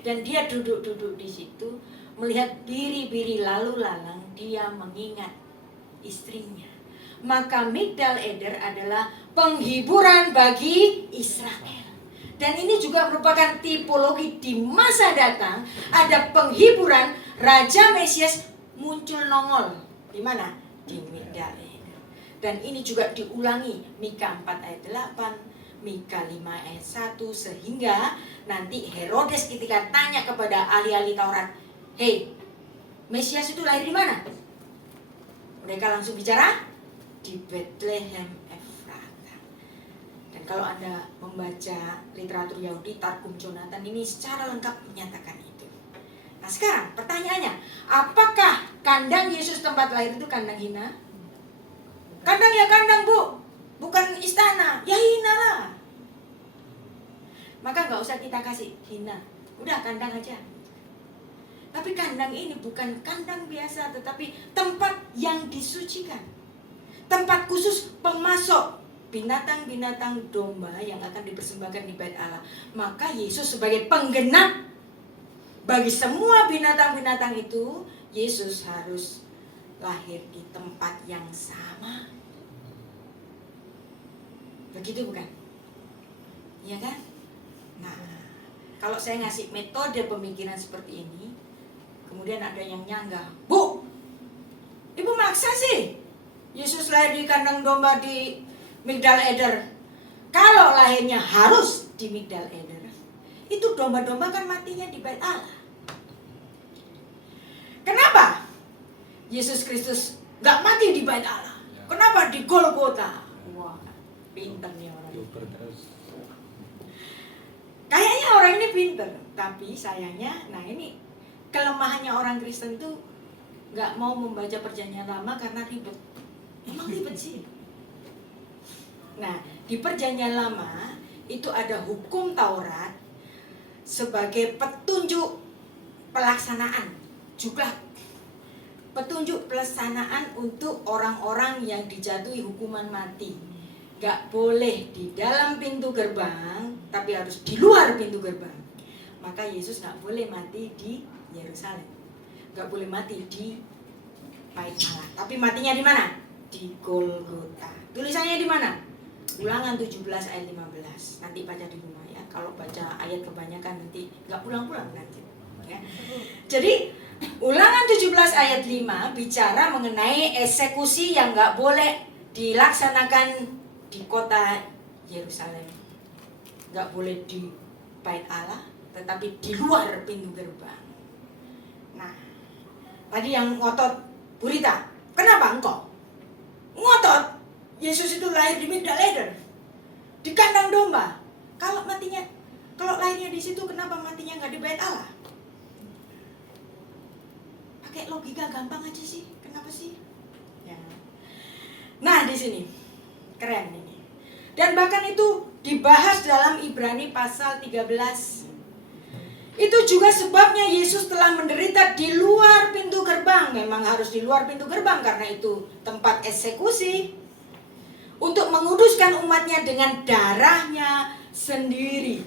Dan dia duduk-duduk di situ, melihat biri-biri lalu lalang, dia mengingat istrinya. Maka Migdal Eder adalah penghiburan bagi Israel. Dan ini juga merupakan tipologi di masa datang. Ada penghiburan, Raja Mesias muncul nongol. Di mana? Di Migdal Eder. Dan ini juga diulangi Mika 4 ayat 8, Mika 5 ayat 1, sehingga nanti Herodes ketika tanya kepada ahli-ahli Taurat, "Hei, Mesias itu lahir di mana?" Mereka langsung bicara di Bethlehem Efrata. Dan kalau Anda membaca literatur Yahudi, Targum Jonathan ini secara lengkap menyatakan itu. Nah sekarang pertanyaannya, apakah kandang Yesus tempat lahir itu kandang hina? Kandang ya kandang, Bu, bukan istana, ya hina lah. Maka nggak usah kita kasih hina, udah kandang aja. Tapi kandang ini bukan kandang biasa, tetapi tempat yang disucikan. Tempat khusus pemasok binatang-binatang domba yang akan dipersembahkan di Bait Allah. Maka Yesus sebagai penggenap bagi semua binatang-binatang itu, Yesus harus lahir di tempat yang sama. Begitu bukan? Iya kan? Nah, kalau saya ngasih metode pemikiran seperti ini, kemudian ada yang nyanggah, "Bu, Ibu maksa sih Yesus lahir di kandang domba di Migdal Eder. Kalau lahirnya harus di Migdal Eder, itu domba-domba kan matinya di Bait Allah. Kenapa Yesus Kristus gak mati di Bait Allah? Kenapa di Golgota?" Wah, pinter nih orang ini. Kayaknya orang ini pinter, tapi sayangnya, nah ini kelemahannya orang Kristen tuh gak mau membaca perjanjian lama karena ribet. Emang ribet sih. Nah, di perjanjian lama itu ada hukum Taurat sebagai petunjuk pelaksanaan, juga petunjuk pelaksanaan untuk orang-orang yang dijatuhi hukuman mati. Gak boleh di dalam pintu gerbang, tapi harus di luar pintu gerbang. Maka Yesus gak boleh mati di Yerusalem, gak boleh mati di Bait Allah. Tapi matinya di mana? Di Golgota. Tulisannya di mana? Ulangan 17 ayat 15. Nanti baca di rumah ya. Kalau baca ayat kebanyakan nanti nggak pulang-pulang nanti. Ya. Jadi Ulangan 17 ayat 5 bicara mengenai eksekusi yang nggak boleh dilaksanakan di kota Yerusalem. Nggak boleh di bait Allah, tetapi di luar pintu gerbang. Nah, tadi yang ngotot Bu Rita, kenapa engkau ngotot Yesus itu lahir di Middle-Eder, di kandang domba? Kalau lahirnya di situ, kenapa matinya nggak di bait Allah? Pakai logika gampang aja sih, kenapa sih? Ya. Nah, di sini keren ini. Dan bahkan itu dibahas dalam Ibrani pasal 13. Itu juga sebabnya Yesus telah menderita di luar pintu gerbang. Memang harus di luar pintu gerbang karena itu tempat eksekusi. Untuk menguduskan umatnya dengan darahnya sendiri.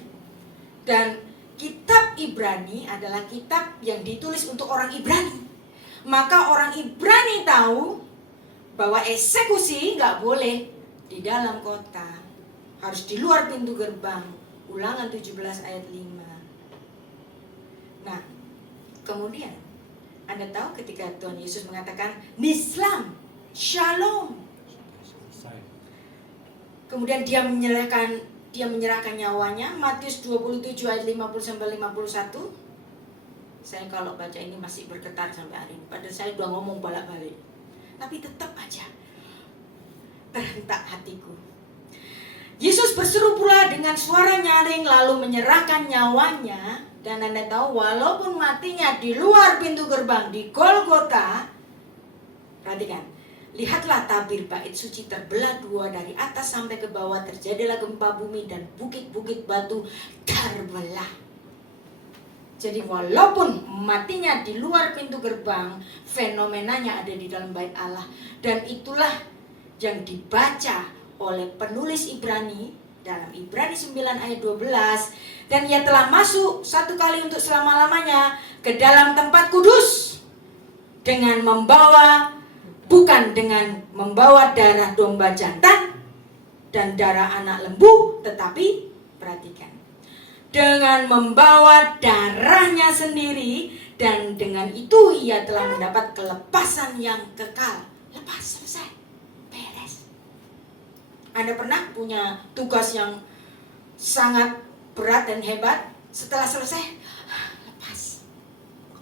Dan kitab Ibrani adalah kitab yang ditulis untuk orang Ibrani. Maka orang Ibrani tahu bahwa eksekusi nggak boleh di dalam kota. Harus di luar pintu gerbang. Ulangan 17 ayat 5. Nah, kemudian Anda tahu ketika Tuhan Yesus mengatakan Nislam, Shalom. Kemudian dia menyerahkan nyawanya. Matius 27 ayat 50-51. Saya kalau baca ini masih bergetar sampai hari ini. Padahal saya udah ngomong bolak-balik, tapi tetap aja terhentak hatiku. Yesus berseru pula dengan suara nyaring lalu menyerahkan nyawanya. Dan Anda tahu walaupun matinya di luar pintu gerbang di Golgota, perhatikan, lihatlah tabir bait suci terbelah dua dari atas sampai ke bawah, terjadilah gempa bumi dan bukit-bukit batu terbelah. Jadi walaupun matinya di luar pintu gerbang, fenomenanya ada di dalam bait Allah. Dan itulah yang dibaca oleh penulis Ibrani dalam Ibrani 9 ayat 12. Dan ia telah masuk satu kali untuk selama-lamanya ke dalam tempat kudus dengan bukan dengan membawa darah domba jantan dan darah anak lembu, tetapi perhatikan, dengan membawa darahnya sendiri, dan dengan itu ia telah mendapat kelepasan yang kekal. Lepas, selesai, beres. Anda pernah punya tugas yang sangat berat dan hebat, setelah selesai, lepas.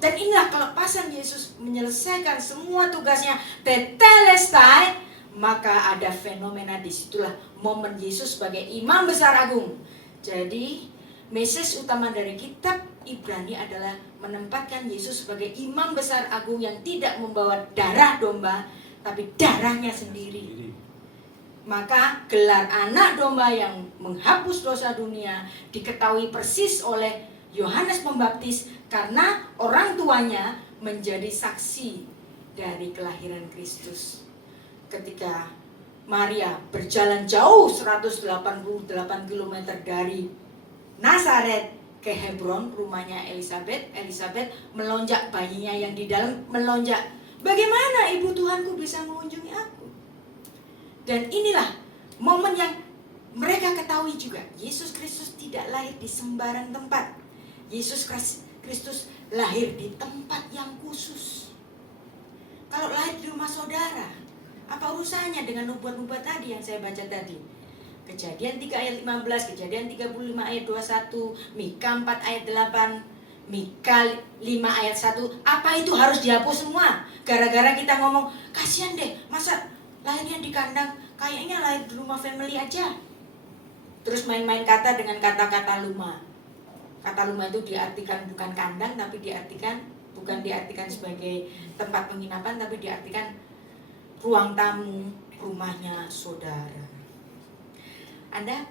Dan inilah kelepasan Yesus menyelesaikan semua tugasnya, tetelestai. Maka ada fenomena, disitulah momen Yesus sebagai imam besar agung. Jadi message utama dari kitab Ibrani adalah menempatkan Yesus sebagai imam besar agung yang tidak membawa darah domba, tapi darahnya sendiri. Maka gelar anak domba yang menghapus dosa dunia diketahui persis oleh Yohanes Pembaptis karena orang tuanya menjadi saksi dari kelahiran Kristus. Ketika Maria berjalan jauh 188 km dari Nazaret ke Hebron, rumahnya Elizabeth melonjak, bayinya yang di dalam melonjak. Bagaimana ibu Tuhanku bisa mengunjungi aku? Dan inilah momen yang mereka ketahui juga. Yesus Kristus tidak lahir di sembarang tempat. Yesus Kristus lahir di tempat yang khusus. Kalau lahir di rumah saudara, apa urusannya dengan nubuat-nubuat tadi yang saya baca tadi? Kejadian 3 ayat 15, Kejadian 35 ayat 21, Mika 4 ayat 8, Mika 5 ayat 1. Apa itu harus dihapus semua? Gara-gara kita ngomong, kasihan deh, masa lahirnya di kandang, kayaknya lahir di rumah family aja. Terus main-main kata dengan kata-kata luma. Kata luma itu diartikan bukan kandang, tapi bukan diartikan sebagai tempat penginapan, tapi diartikan ruang tamu rumahnya saudara. Anda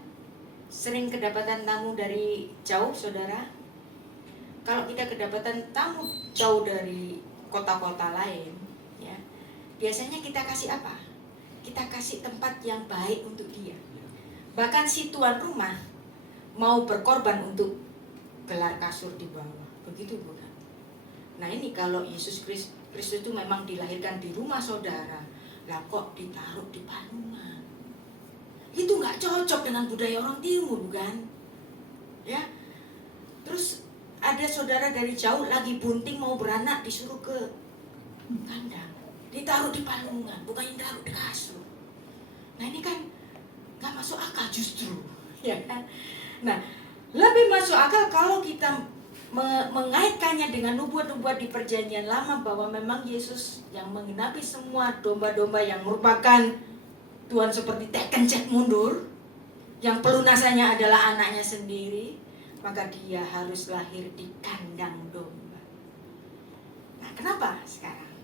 sering kedapatan tamu dari jauh, saudara? Kalau kita kedapatan tamu jauh dari kota-kota lain, ya, biasanya kita kasih apa? Kita kasih tempat yang baik untuk dia. Bahkan si tuan rumah mau berkorban untuk gelar kasur di bawah. Begitu bukan? Nah ini kalau Yesus Kristus itu memang dilahirkan di rumah saudara, lah kok ditaruh di palungan? Itu nggak cocok dengan budaya orang timur, bukan? Ya. Terus ada saudara dari jauh lagi bunting mau beranak disuruh ke kandang, ditaruh di palungan, bukan ditaruh di kasur. Nah ini kan nggak masuk akal justru, ya kan? Nah, lebih masuk akal kalau kita mengaitkannya dengan nubuat-nubuat di perjanjian lama, bahwa memang Yesus yang menggenapi semua domba-domba yang merupakan Tuhan seperti teken cek mundur, yang pelunasannya adalah anaknya sendiri, maka dia harus lahir di kandang domba. Nah, kenapa sekarang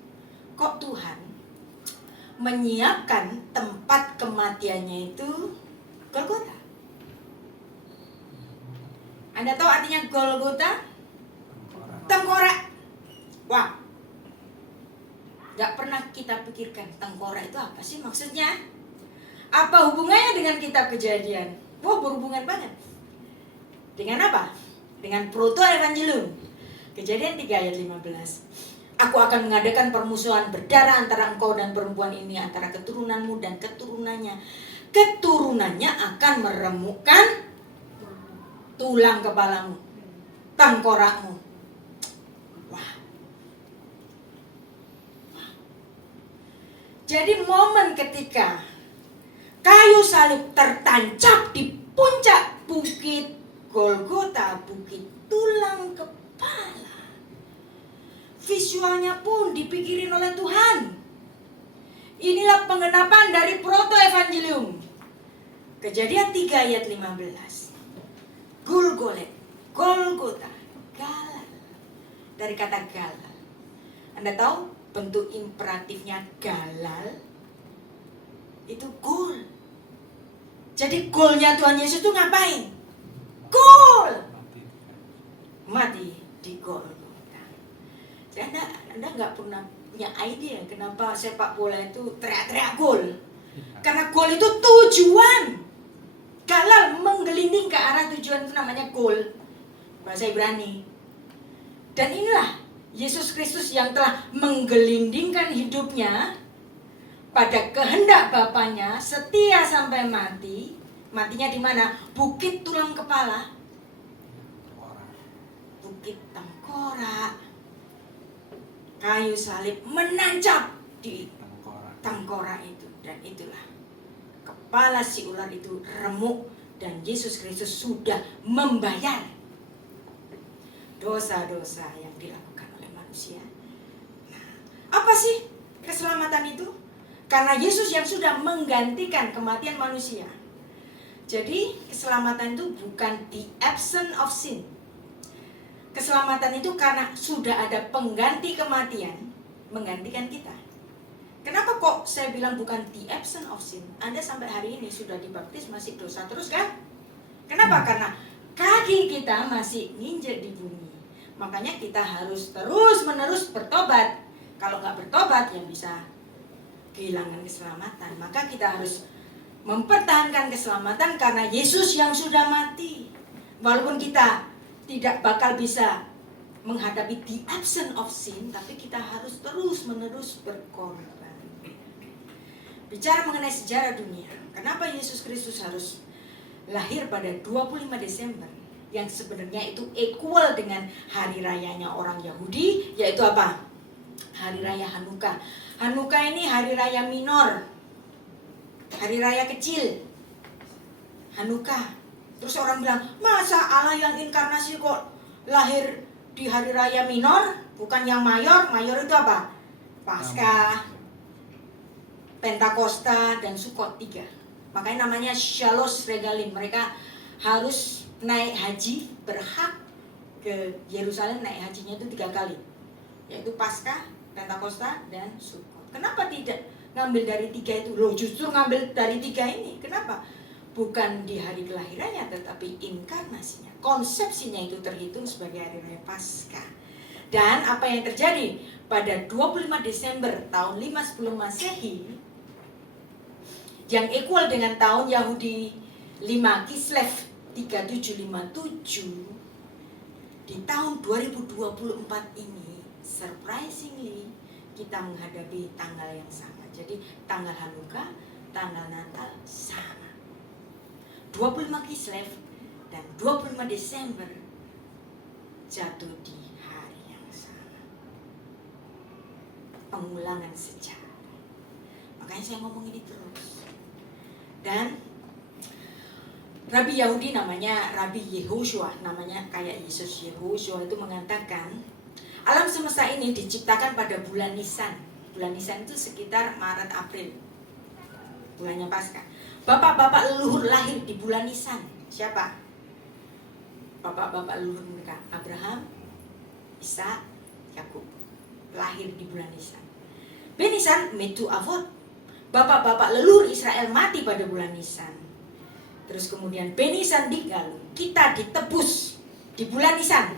kok Tuhan menyiapkan tempat kematiannya itu Golgota? Anda tahu artinya Golgota? Tengkorak. Wah, gak pernah kita pikirkan tengkorak itu apa sih maksudnya? Apa hubungannya dengan kitab Kejadian? Wah, berhubungan banget. Dengan apa? Dengan proto-evangelium. Kejadian 3 ayat 15. Aku akan mengadakan permusuhan berdarah antara engkau dan perempuan ini, antara keturunanmu dan keturunannya. Keturunannya akan meremukkan tulang kepalamu, tengkorakmu. Wah. Jadi momen ketika kayu salib tertancap di puncak bukit Golgota, bukit tulang kepala, visualnya pun dipikirin oleh Tuhan. Inilah penggenapan dari proto-evangelium. Kejadian 3 ayat 15. Golgota, galal. Dari kata galal. Anda tahu bentuk imperatifnya galal? Itu gol. Jadi golnya Tuhan Yesus itu ngapain? Gol. Mati di Golgota. Jadi Anda nggak pernah punya ide kenapa sepak bola itu teriak-teriak gol. Karena gol itu tujuan. Galal menggelinding ke arah tujuan, itu namanya gol, bahasa Ibrani. Dan inilah Yesus Kristus yang telah menggelindingkan hidupnya pada kehendak Bapaknya, setia sampai mati. Matinya di mana? Bukit tulang kepala, bukit tengkorak. Kayu salib menancap di tengkorak itu, dan itulah kepala si ular itu remuk, dan Yesus Kristus sudah membayar dosa-dosa yang dilakukan oleh manusia. Nah, apa sih keselamatan itu? Karena Yesus yang sudah menggantikan kematian manusia. Jadi keselamatan itu bukan the absence of sin. Keselamatan itu karena sudah ada pengganti kematian menggantikan kita. Kenapa kok saya bilang bukan the absence of sin? Anda sampai hari ini sudah dibaptis masih dosa terus kan? Kenapa? Karena kaki kita masih nginjek di bumi. Makanya kita harus terus-menerus bertobat. Kalau nggak bertobat ya bisa kehilangan keselamatan. Maka kita harus mempertahankan keselamatan karena Yesus yang sudah mati. Walaupun kita tidak bakal bisa menghadapi the absence of sin, tapi kita harus terus-menerus berkorban. Bicara mengenai sejarah dunia, kenapa Yesus Kristus harus lahir pada 25 Desember yang sebenarnya itu equal dengan hari rayanya orang Yahudi, yaitu apa? Hari raya Hanukkah. Hanukkah ini hari raya minor, hari raya kecil. Hanukkah. Terus orang bilang, masa Allah yang inkarnasi kok lahir di hari raya minor, bukan yang mayor? Mayor itu apa? Paskah, Pentakosta, dan Sukot 3. Makanya namanya Shalos Regalim. Mereka harus naik haji, berhak ke Yerusalem, naik hajinya itu 3 kali, yaitu Paskah, Pentakosta, dan Sukot. Kenapa tidak ngambil dari 3 itu? Loh, justru ngambil dari 3 ini. Kenapa? Bukan di hari kelahirannya, tetapi inkarnasinya. Konsepsinya itu terhitung sebagai hari raya Paskah. Dan apa yang terjadi pada 25 Desember tahun 5 sebelum Masehi, yang equal dengan tahun Yahudi 5 Kislev 3757, di tahun 2024 ini surprisingly kita menghadapi tanggal yang sama. Jadi tanggal Hanukkah, tanggal Natal sama. 25 Kislev dan 25 Desember jatuh di hari yang sama. Pengulangan sejarah. Makanya saya ngomong ini terus. Dan Rabi Yahudi namanya Rabi Yehoshua, namanya kayak Yesus. Yehoshua itu mengatakan alam semesta ini diciptakan pada bulan Nisan. Bulan Nisan itu sekitar Maret April, bulannya Paskah. Bapak-bapak leluhur lahir di bulan Nisan. Siapa? Bapak-bapak leluhur mereka, Abraham, Ishak, Yakub, lahir di bulan Nisan. Benisan Metu Avot, bapak-bapak leluhur Israel mati pada bulan Nisan. Terus kemudian Benisan Digalu, kita ditebus di bulan Nisan.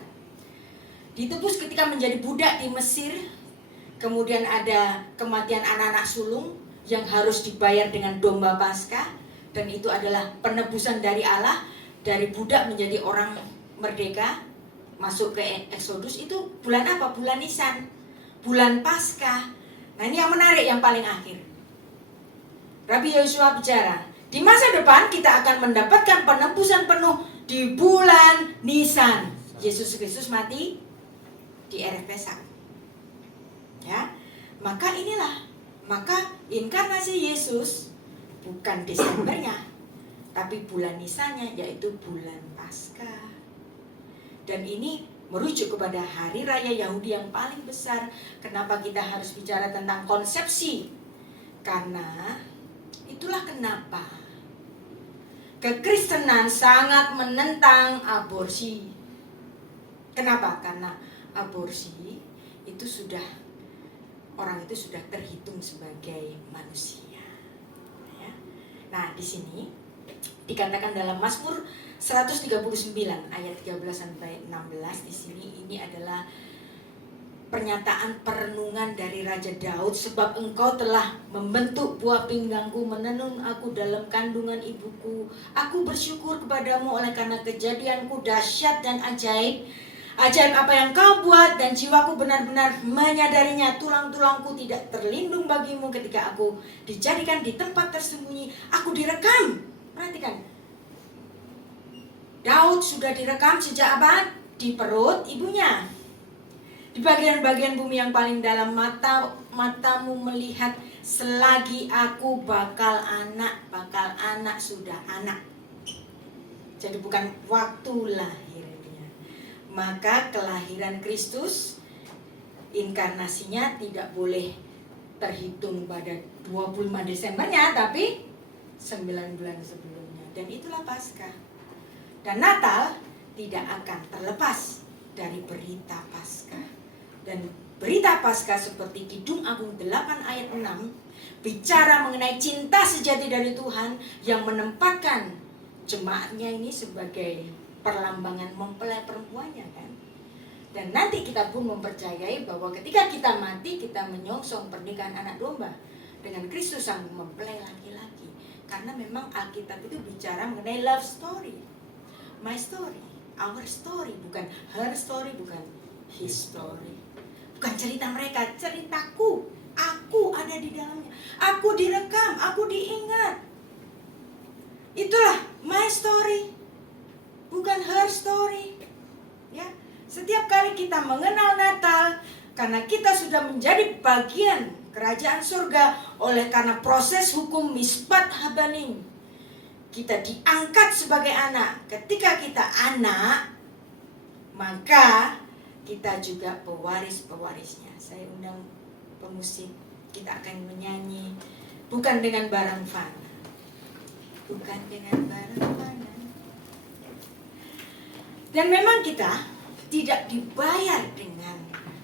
Ditebus ketika menjadi budak di Mesir. Kemudian ada kematian anak-anak sulung yang harus dibayar dengan domba Paskah, dan itu adalah penebusan dari Allah, dari budak menjadi orang merdeka, masuk ke Exodus. Itu bulan apa? Bulan Nisan, bulan Paskah. Nah, ini yang menarik, yang paling akhir. Rabi Yehoshua bicara, di masa depan kita akan mendapatkan penebusan penuh di bulan Nisan. Yesus Kristus mati di Erev Pesak. Ya, maka inilah, maka inkarnasi Yesus bukan Desembernya, tapi bulan Nisannya, yaitu bulan Paskah. Dan ini merujuk kepada hari raya Yahudi yang paling besar. Kenapa kita harus bicara tentang konsepsi? Karena itulah kenapa kekristenan sangat menentang aborsi. Kenapa? Karena aborsi itu sudah, orang itu sudah terhitung sebagai manusia. Ya. Nah, di sini dikatakan dalam Mazmur 139 ayat 13 sampai 16, di sini ini adalah pernyataan perenungan dari Raja Daud. Sebab engkau telah membentuk buah pinggangku, menenun aku dalam kandungan ibuku. Aku bersyukur kepadamu oleh karena kejadianku dahsyat dan ajaib. Ajaib apa yang kau buat, dan jiwaku benar-benar menyadarinya. Tulang-tulangku tidak terlindung bagimu ketika aku dijadikan di tempat tersembunyi. Aku direkam. Perhatikan, Daud sudah direkam sejak apa? Di perut ibunya. Di bagian-bagian bumi yang paling dalam, matamu melihat selagi aku bakal anak sudah anak. Jadi bukan waktu lahirnya. Maka kelahiran Kristus, inkarnasinya tidak boleh terhitung pada 25 Desembernya, tapi 9 bulan sebelumnya. Dan itulah Paskah. Dan Natal tidak akan terlepas dari berita Paskah. Dan berita Paskah seperti Kidung Agung 8 ayat 6 bicara mengenai cinta sejati dari Tuhan yang menempatkan jemaatnya ini sebagai perlambangan mempelai perempuannya, kan. Dan nanti kita pun mempercayai bahwa ketika kita mati, kita menyongsong pernikahan anak domba dengan Kristus sang mempelai laki-laki. Karena memang Alkitab itu bicara mengenai love story, my story, our story, bukan her story, bukan his story. Bukan cerita mereka, ceritaku. Aku ada di dalamnya. Aku direkam, aku diingat. Itulah my story, bukan her story. Ya, setiap kali kita mengenal Natal, karena kita sudah menjadi bagian kerajaan surga oleh karena proses hukum mispat habanim, kita diangkat sebagai anak. Ketika kita anak, maka kita juga pewaris-pewarisnya. Saya undang pemusik, kita akan menyanyi bukan dengan barang fana, bukan dengan barang fana. Dan memang kita tidak dibayar dengan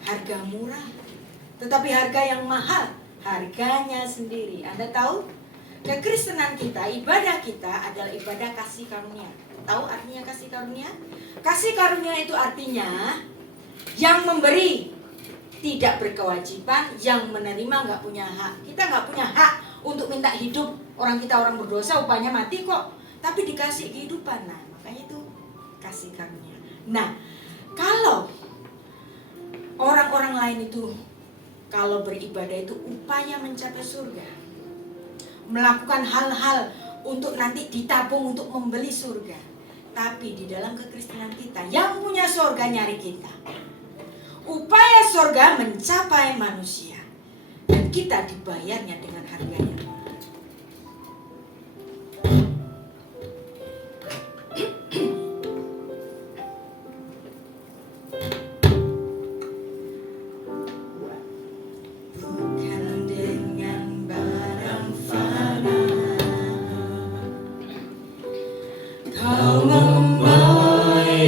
harga murah, tetapi harga yang mahal, harganya sendiri. Anda tahu, kekristenan kita, ibadah kita adalah ibadah kasih karunia. Tahu artinya kasih karunia? Kasih karunia itu artinya yang memberi tidak berkewajiban, yang menerima nggak punya hak. Kita nggak punya hak untuk minta hidup. Orang kita orang berdosa, upahnya mati kok. Tapi dikasih kehidupan. Nah, makanya itu kasih karunia. Nah, kalau orang-orang lain itu kalau beribadah itu upaya mencapai surga, melakukan hal-hal untuk nanti ditabung untuk membeli surga. Tapi di dalam kekristenan kita, yang punya surga nyari kita. Upaya surga mencapai manusia, dan kita dibayarnya dengan harganya.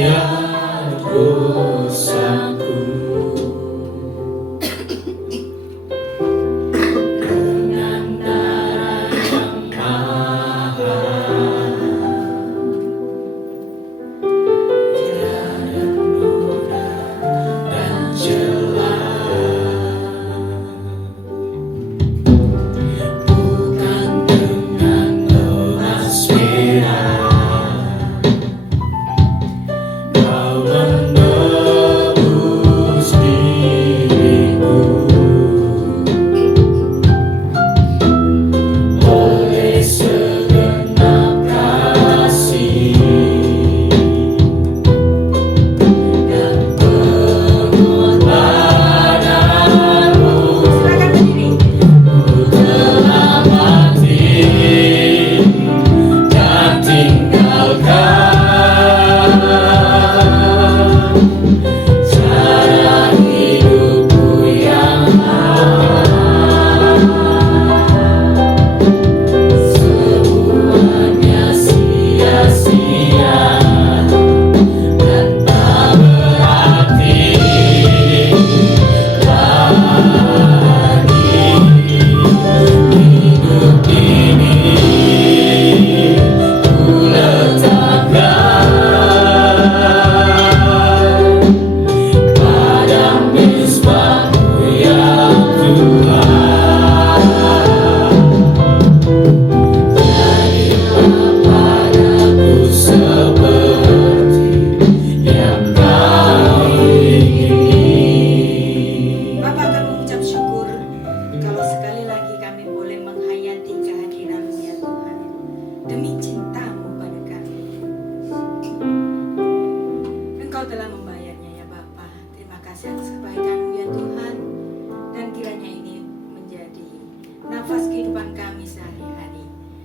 bayar dosaku. Dengan darah yang mahal, tiada noda dan celah. Bukan dengan emas perak Kau menebus diriku, oleh segenap kasih dan pengorbananmu. Silakan berdiri. Ku telah mati dan tinggalkan cara hidupku yang semuanya sia-sia dan tak berarti lagi. Hidup ini ku letakkan pada mezbah-Mu ya Tuhan. Jadilah padaku seperti yang Kau ingini. Bapak, kami mengucap syukur kalau sekali lagi kami boleh menghayati kehadiran-Mu ya Tuhan, demi cinta-Mu pada kami. Engkau telah membayarnya ya Bapa. Terima kasih atas kebaikan-Mu ya Tuhan, dan kiranya ini menjadi nafas kehidupan kami sehari-hari,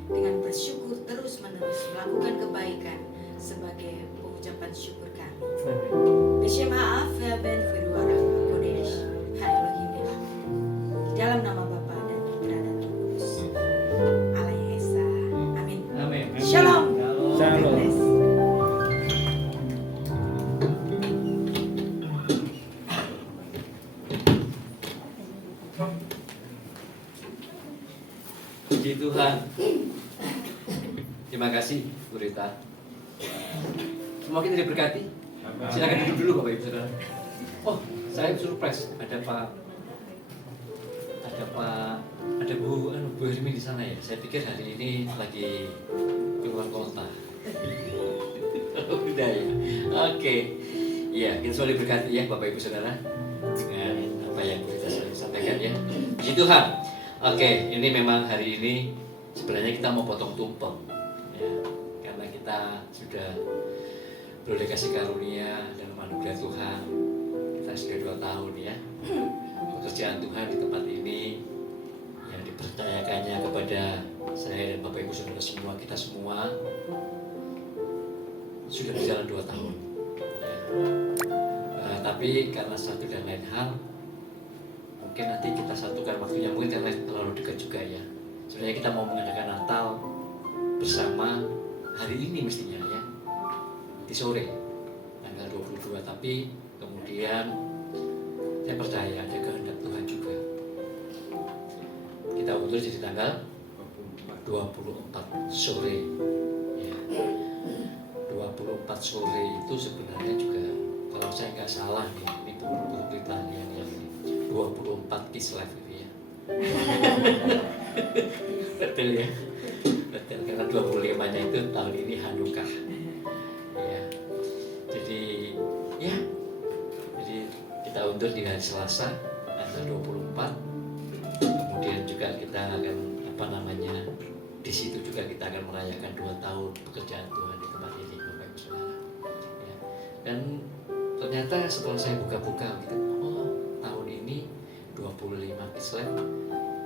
dengan bersyukur terus-menerus melakukan kebaikan sebagai pengucapan syukur kami. Beshem ha'af ben Firwarah Kodesh Ha Elohim Elah. Di dalam nama Bapa dan Putra dan Roh Kudus. Allah yang Esa. Amin. Amin. Shalom. Shalom. God bless. Puji Tuhan. Terima kasih Bu Rita. Semua kita diberkati. Silakan duduk dulu Bapak Ibu Saudara. Oh, saya surprise. Ada Bu Hermi di sana ya. Saya pikir hari ini lagi keluar kota. Udah ya. Oke. Iya, kita semua diberkati ya Bapak Ibu Saudara dengan apa yang Bu Rita sampaikan ya. Puji Tuhan. Oke, ini memang hari ini sebenarnya kita mau potong tumpeng ya, karena kita sudah beroleh kasih karunia dan anugerah Tuhan. Kita sudah 2 tahun ya pekerjaan Tuhan di tempat ini yang dipercayakannya kepada saya dan Bapak Ibu Saudara semua, kita semua sudah berjalan 2 tahun ya. Tapi karena satu dan lain hal mungkin nanti kita satukan waktunya, mungkin karena terlalu dekat juga ya. Sebenarnya kita mau mengadakan Natal bersama hari ini mestinya ya, di sore tanggal 22, tapi kemudian saya percaya ada kehendak Tuhan juga. Kita undur jadi tanggal 24 sore ya. 24 sore itu sebenarnya juga kalau saya nggak salah nih, ini buruk kita yang 24 kislev gitu ya. Betul ya. Betul, karena 25-nya itu tahun ini Hanukkah. Ya. Jadi ya. Jadi kita undur di hari Selasa tanggal 24. Kemudian juga kita akan di situ juga kita akan merayakan 2 tahun pekerjaan Tuhan di tempat ini Bapak Ibu Saudara. Ya. Dan ternyata setelah saya buka-buka gitu, oh tahun ini 25 Kislev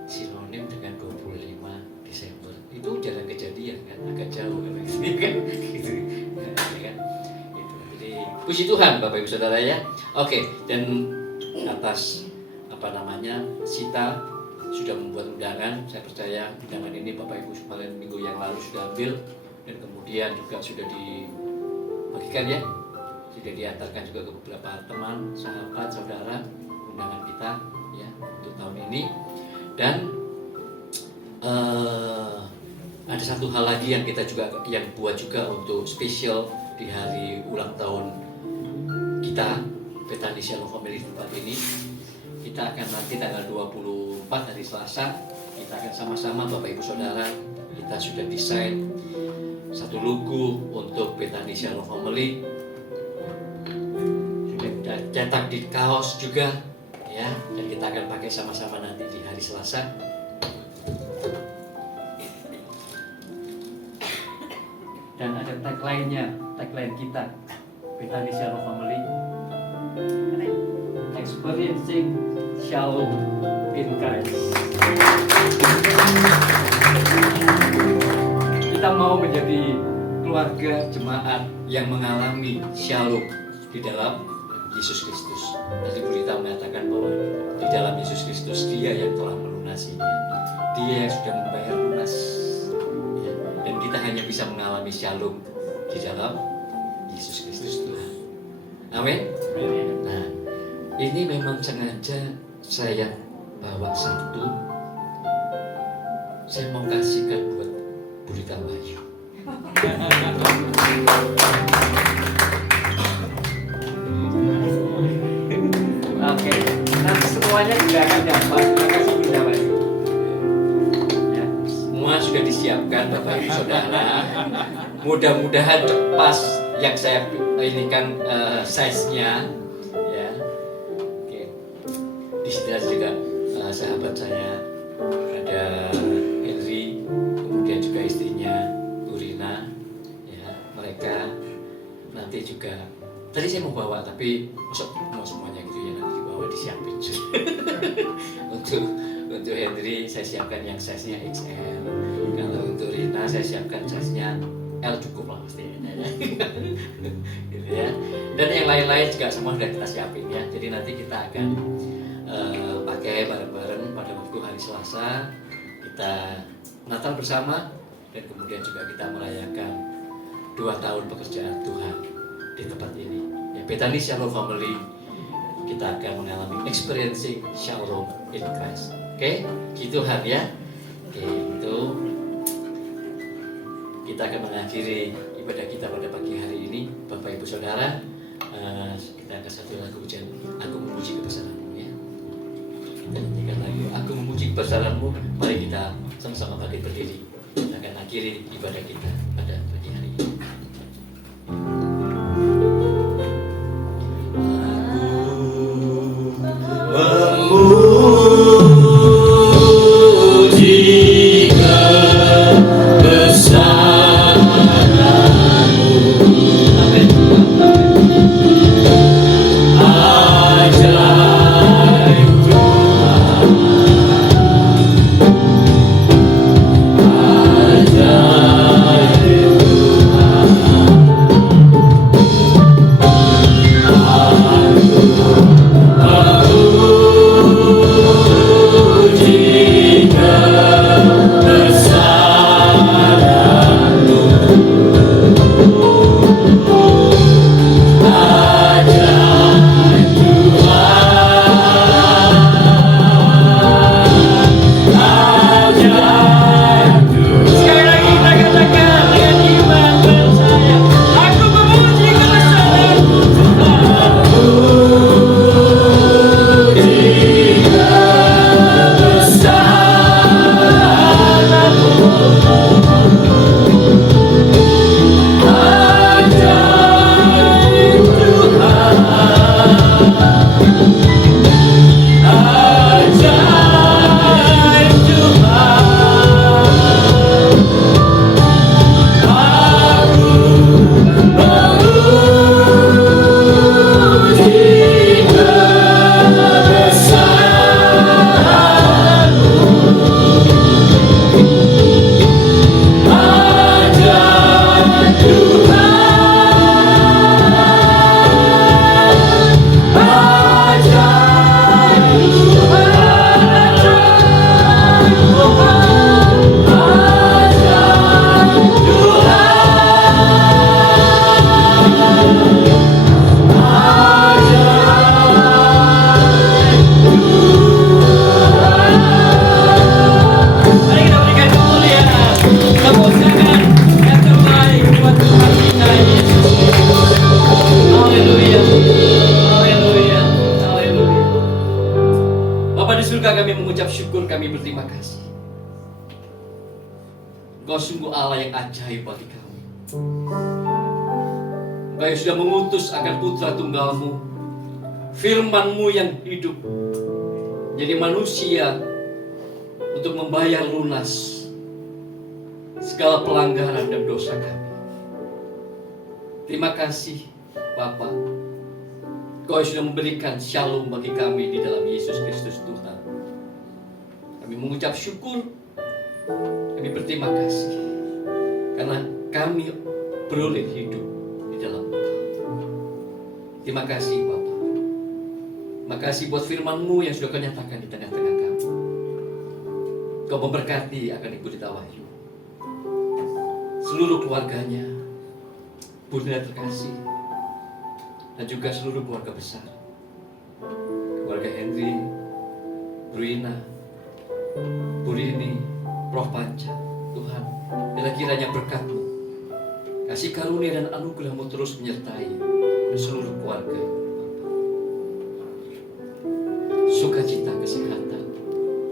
sinonim dengan 25 Desember. Itu jarang kejadian kan, agak jauh kan gitu kan. Gitu. Ya, kan? Gitu. Jadi puji Tuhan Bapak Ibu Saudara ya. Oke, dan atas Sita sudah membuat undangan. Saya percaya undangan ini Bapak Ibu kemarin minggu yang lalu sudah ambil dan kemudian juga sudah dibagikan ya sudah diantarkan juga ke beberapa teman, sahabat, saudara undangan kita ya untuk tahun ini. Dan ada satu hal lagi yang kita juga yang buat juga untuk spesial di hari ulang tahun kita Bethany Shalom Family tempat ini. Kita akan nanti tanggal 24 hari Selasa, kita akan sama-sama Bapak Ibu Saudara, kita sudah desain satu logo untuk Bethany Shalom Family. Sudah kita cetak di kaos juga ya, dan kita akan pakai sama-sama nanti di hari Selasa. Dan ada tagline-nya, tagline kita Bethany Shalom Family, experiencing Shalom in Christ. Kita mau menjadi keluarga jemaat yang mengalami Shalom di dalam Yesus Kristus. Tadi Bu Rita mengatakan bahwa di dalam Yesus Kristus Dia yang telah melunasinya, Dia yang sudah membayar lunas ya. Dan kita hanya bisa mengalami Shalom di dalam Yesus Kristus Tuhan. Amin. Nah, ini memang sengaja saya bawa satu, saya mau kasihkan buat Bu Rita Wahyu. Oke, nanti semuanya juga akan dapat. Terima kasih Bu Rita Wahyu. Ya, semua sudah disiapkan Bapak Ibu Saudara. Mudah-mudahan pas yang saya ini kan size-nya ya. Oke. Di sini juga sahabat saya ada Henry, kemudian juga istrinya Urina ya. Mereka nanti juga tadi saya mau bawa tapi mau semuanya gitu ya, nanti dibawa disiapin. Untuk Henry saya siapkan yang size-nya XL. Kalau untuk Rina saya siapkan size-nya L cukup lah pastinya ya. Gitu ya. Dan yang lain-lain juga semua sudah kita siapin ya. Jadi nanti kita akan pakai bareng-bareng pada waktu hari Selasa, kita Natal bersama, dan kemudian juga kita merayakan 2 tahun pekerjaan Tuhan di tempat ini ya. Bethany Shalom Family, kita akan mengalami experiencing Shalom in Christ. Oke, gitu Han ya. Oke, itu kita akan mengakhiri ibadah kita pada pagi hari ini. Bapak Ibu Saudara, kita akan satu lagu ujian Aku Memuji Kebesaran-Mu ya. Kita nyanyikan lagu Aku Memuji Kebesaran-Mu. Mari kita sama-sama bangkit berdiri. Kita akan akhiri ibadah kita pada pagi hari ini. Ajaib Haleluya. Haleluya. Haleluya. Bapa di surga, kami mengucap syukur, kami berterima kasih. Engkau sungguh Allah yang ajaib bagi kami. Engkau yang sudah mengutus akan putra tunggalmu, firman-Mu yang hidup, jadi manusia untuk membayar lunas segala pelanggaran dan dosa kami. Terima kasih Bapa, Engkau sudah memberikan shalom bagi kami di dalam Yesus Kristus Tuhan. Kami mengucap syukur, kami berterima kasih karena kami beroleh hidup di dalam Engkau. Terima kasih Bapa. Terima kasih buat firman-Mu yang sudah Kau nyatakan di tengah-tengah kami. Kau memberkati akan Ibu Pendeta Wahyu, seluruh keluarganya, Bunda terkasih, dan juga seluruh keluarga besar, keluarga Henry, Bruina, Bu Rini, Prof Panca. Tuhan, bila kiranya berkat-Mu, kasih karunia dan anugerah-Mu terus menyertai seluruh keluarga. Sukacita, kesehatan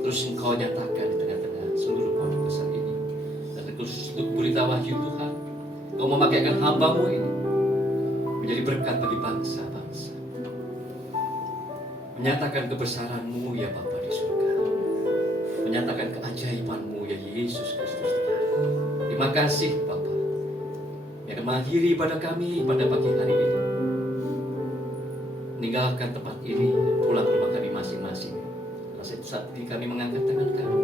terus Engkau nyatakan di tengah-tengah seluruh keluarga besar ini. Dan khusus untuk Bu Pendeta Wahyu, Tuhan, Kau memakaikan hamba-Mu ini menjadi berkat bagi bangsa-bangsa, menyatakan kebesaran-Mu ya Bapa di surga, menyatakan keajaiban-Mu ya Yesus Kristus Tuhan. Terima kasih Bapa yang mengakhiri ibadah kami pada pagi hari ini. Meninggalkan tempat ini, pulang ke rumah kami masing-masing. Saat ini kami mengangkat tangan kami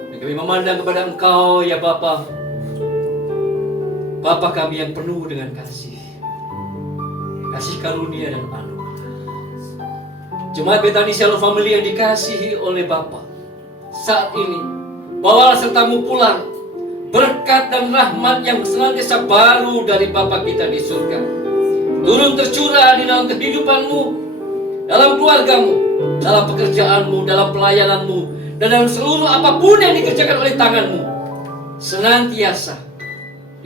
dan kami memandang kepada Engkau ya Bapa, Bapa kami yang penuh dengan kasih karunia dan anugerah. Jemaat Bethany Shalom Family yang dikasihi oleh Bapa, saat ini bawalah sertamu pulang berkat dan rahmat yang senantiasa baru dari Bapa kita di surga, turun tercurah di dalam kehidupanmu, dalam keluargamu, dalam pekerjaanmu, dalam pelayananmu, dan dalam seluruh apapun yang dikerjakan oleh tanganmu, senantiasa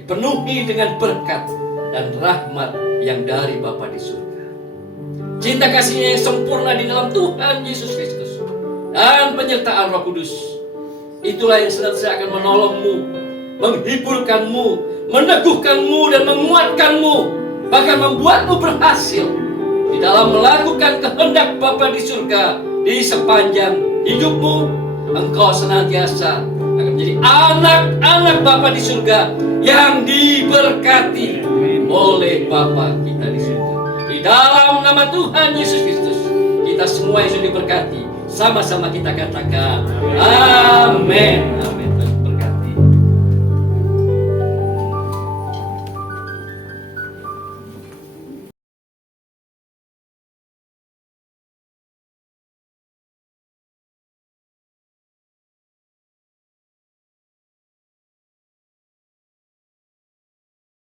dipenuhi dengan berkat dan rahmat yang dari Bapa di surga. Cinta kasihnya yang sempurna di dalam Tuhan Yesus Kristus dan penyertaan Roh Kudus, itulah yang senantiasa akan menolongmu, menghiburkanmu, meneguhkanmu dan menguatkanmu, bahkan membuatmu berhasil di dalam melakukan kehendak Bapa di surga. Di sepanjang hidupmu, engkau senantiasa akan menjadi anak-anak Bapa di surga yang diberkati oleh Bapa kita di surga. Di dalam nama Tuhan Yesus Kristus, kita semua yang sudah diberkati, sama-sama kita katakan amin. Amin.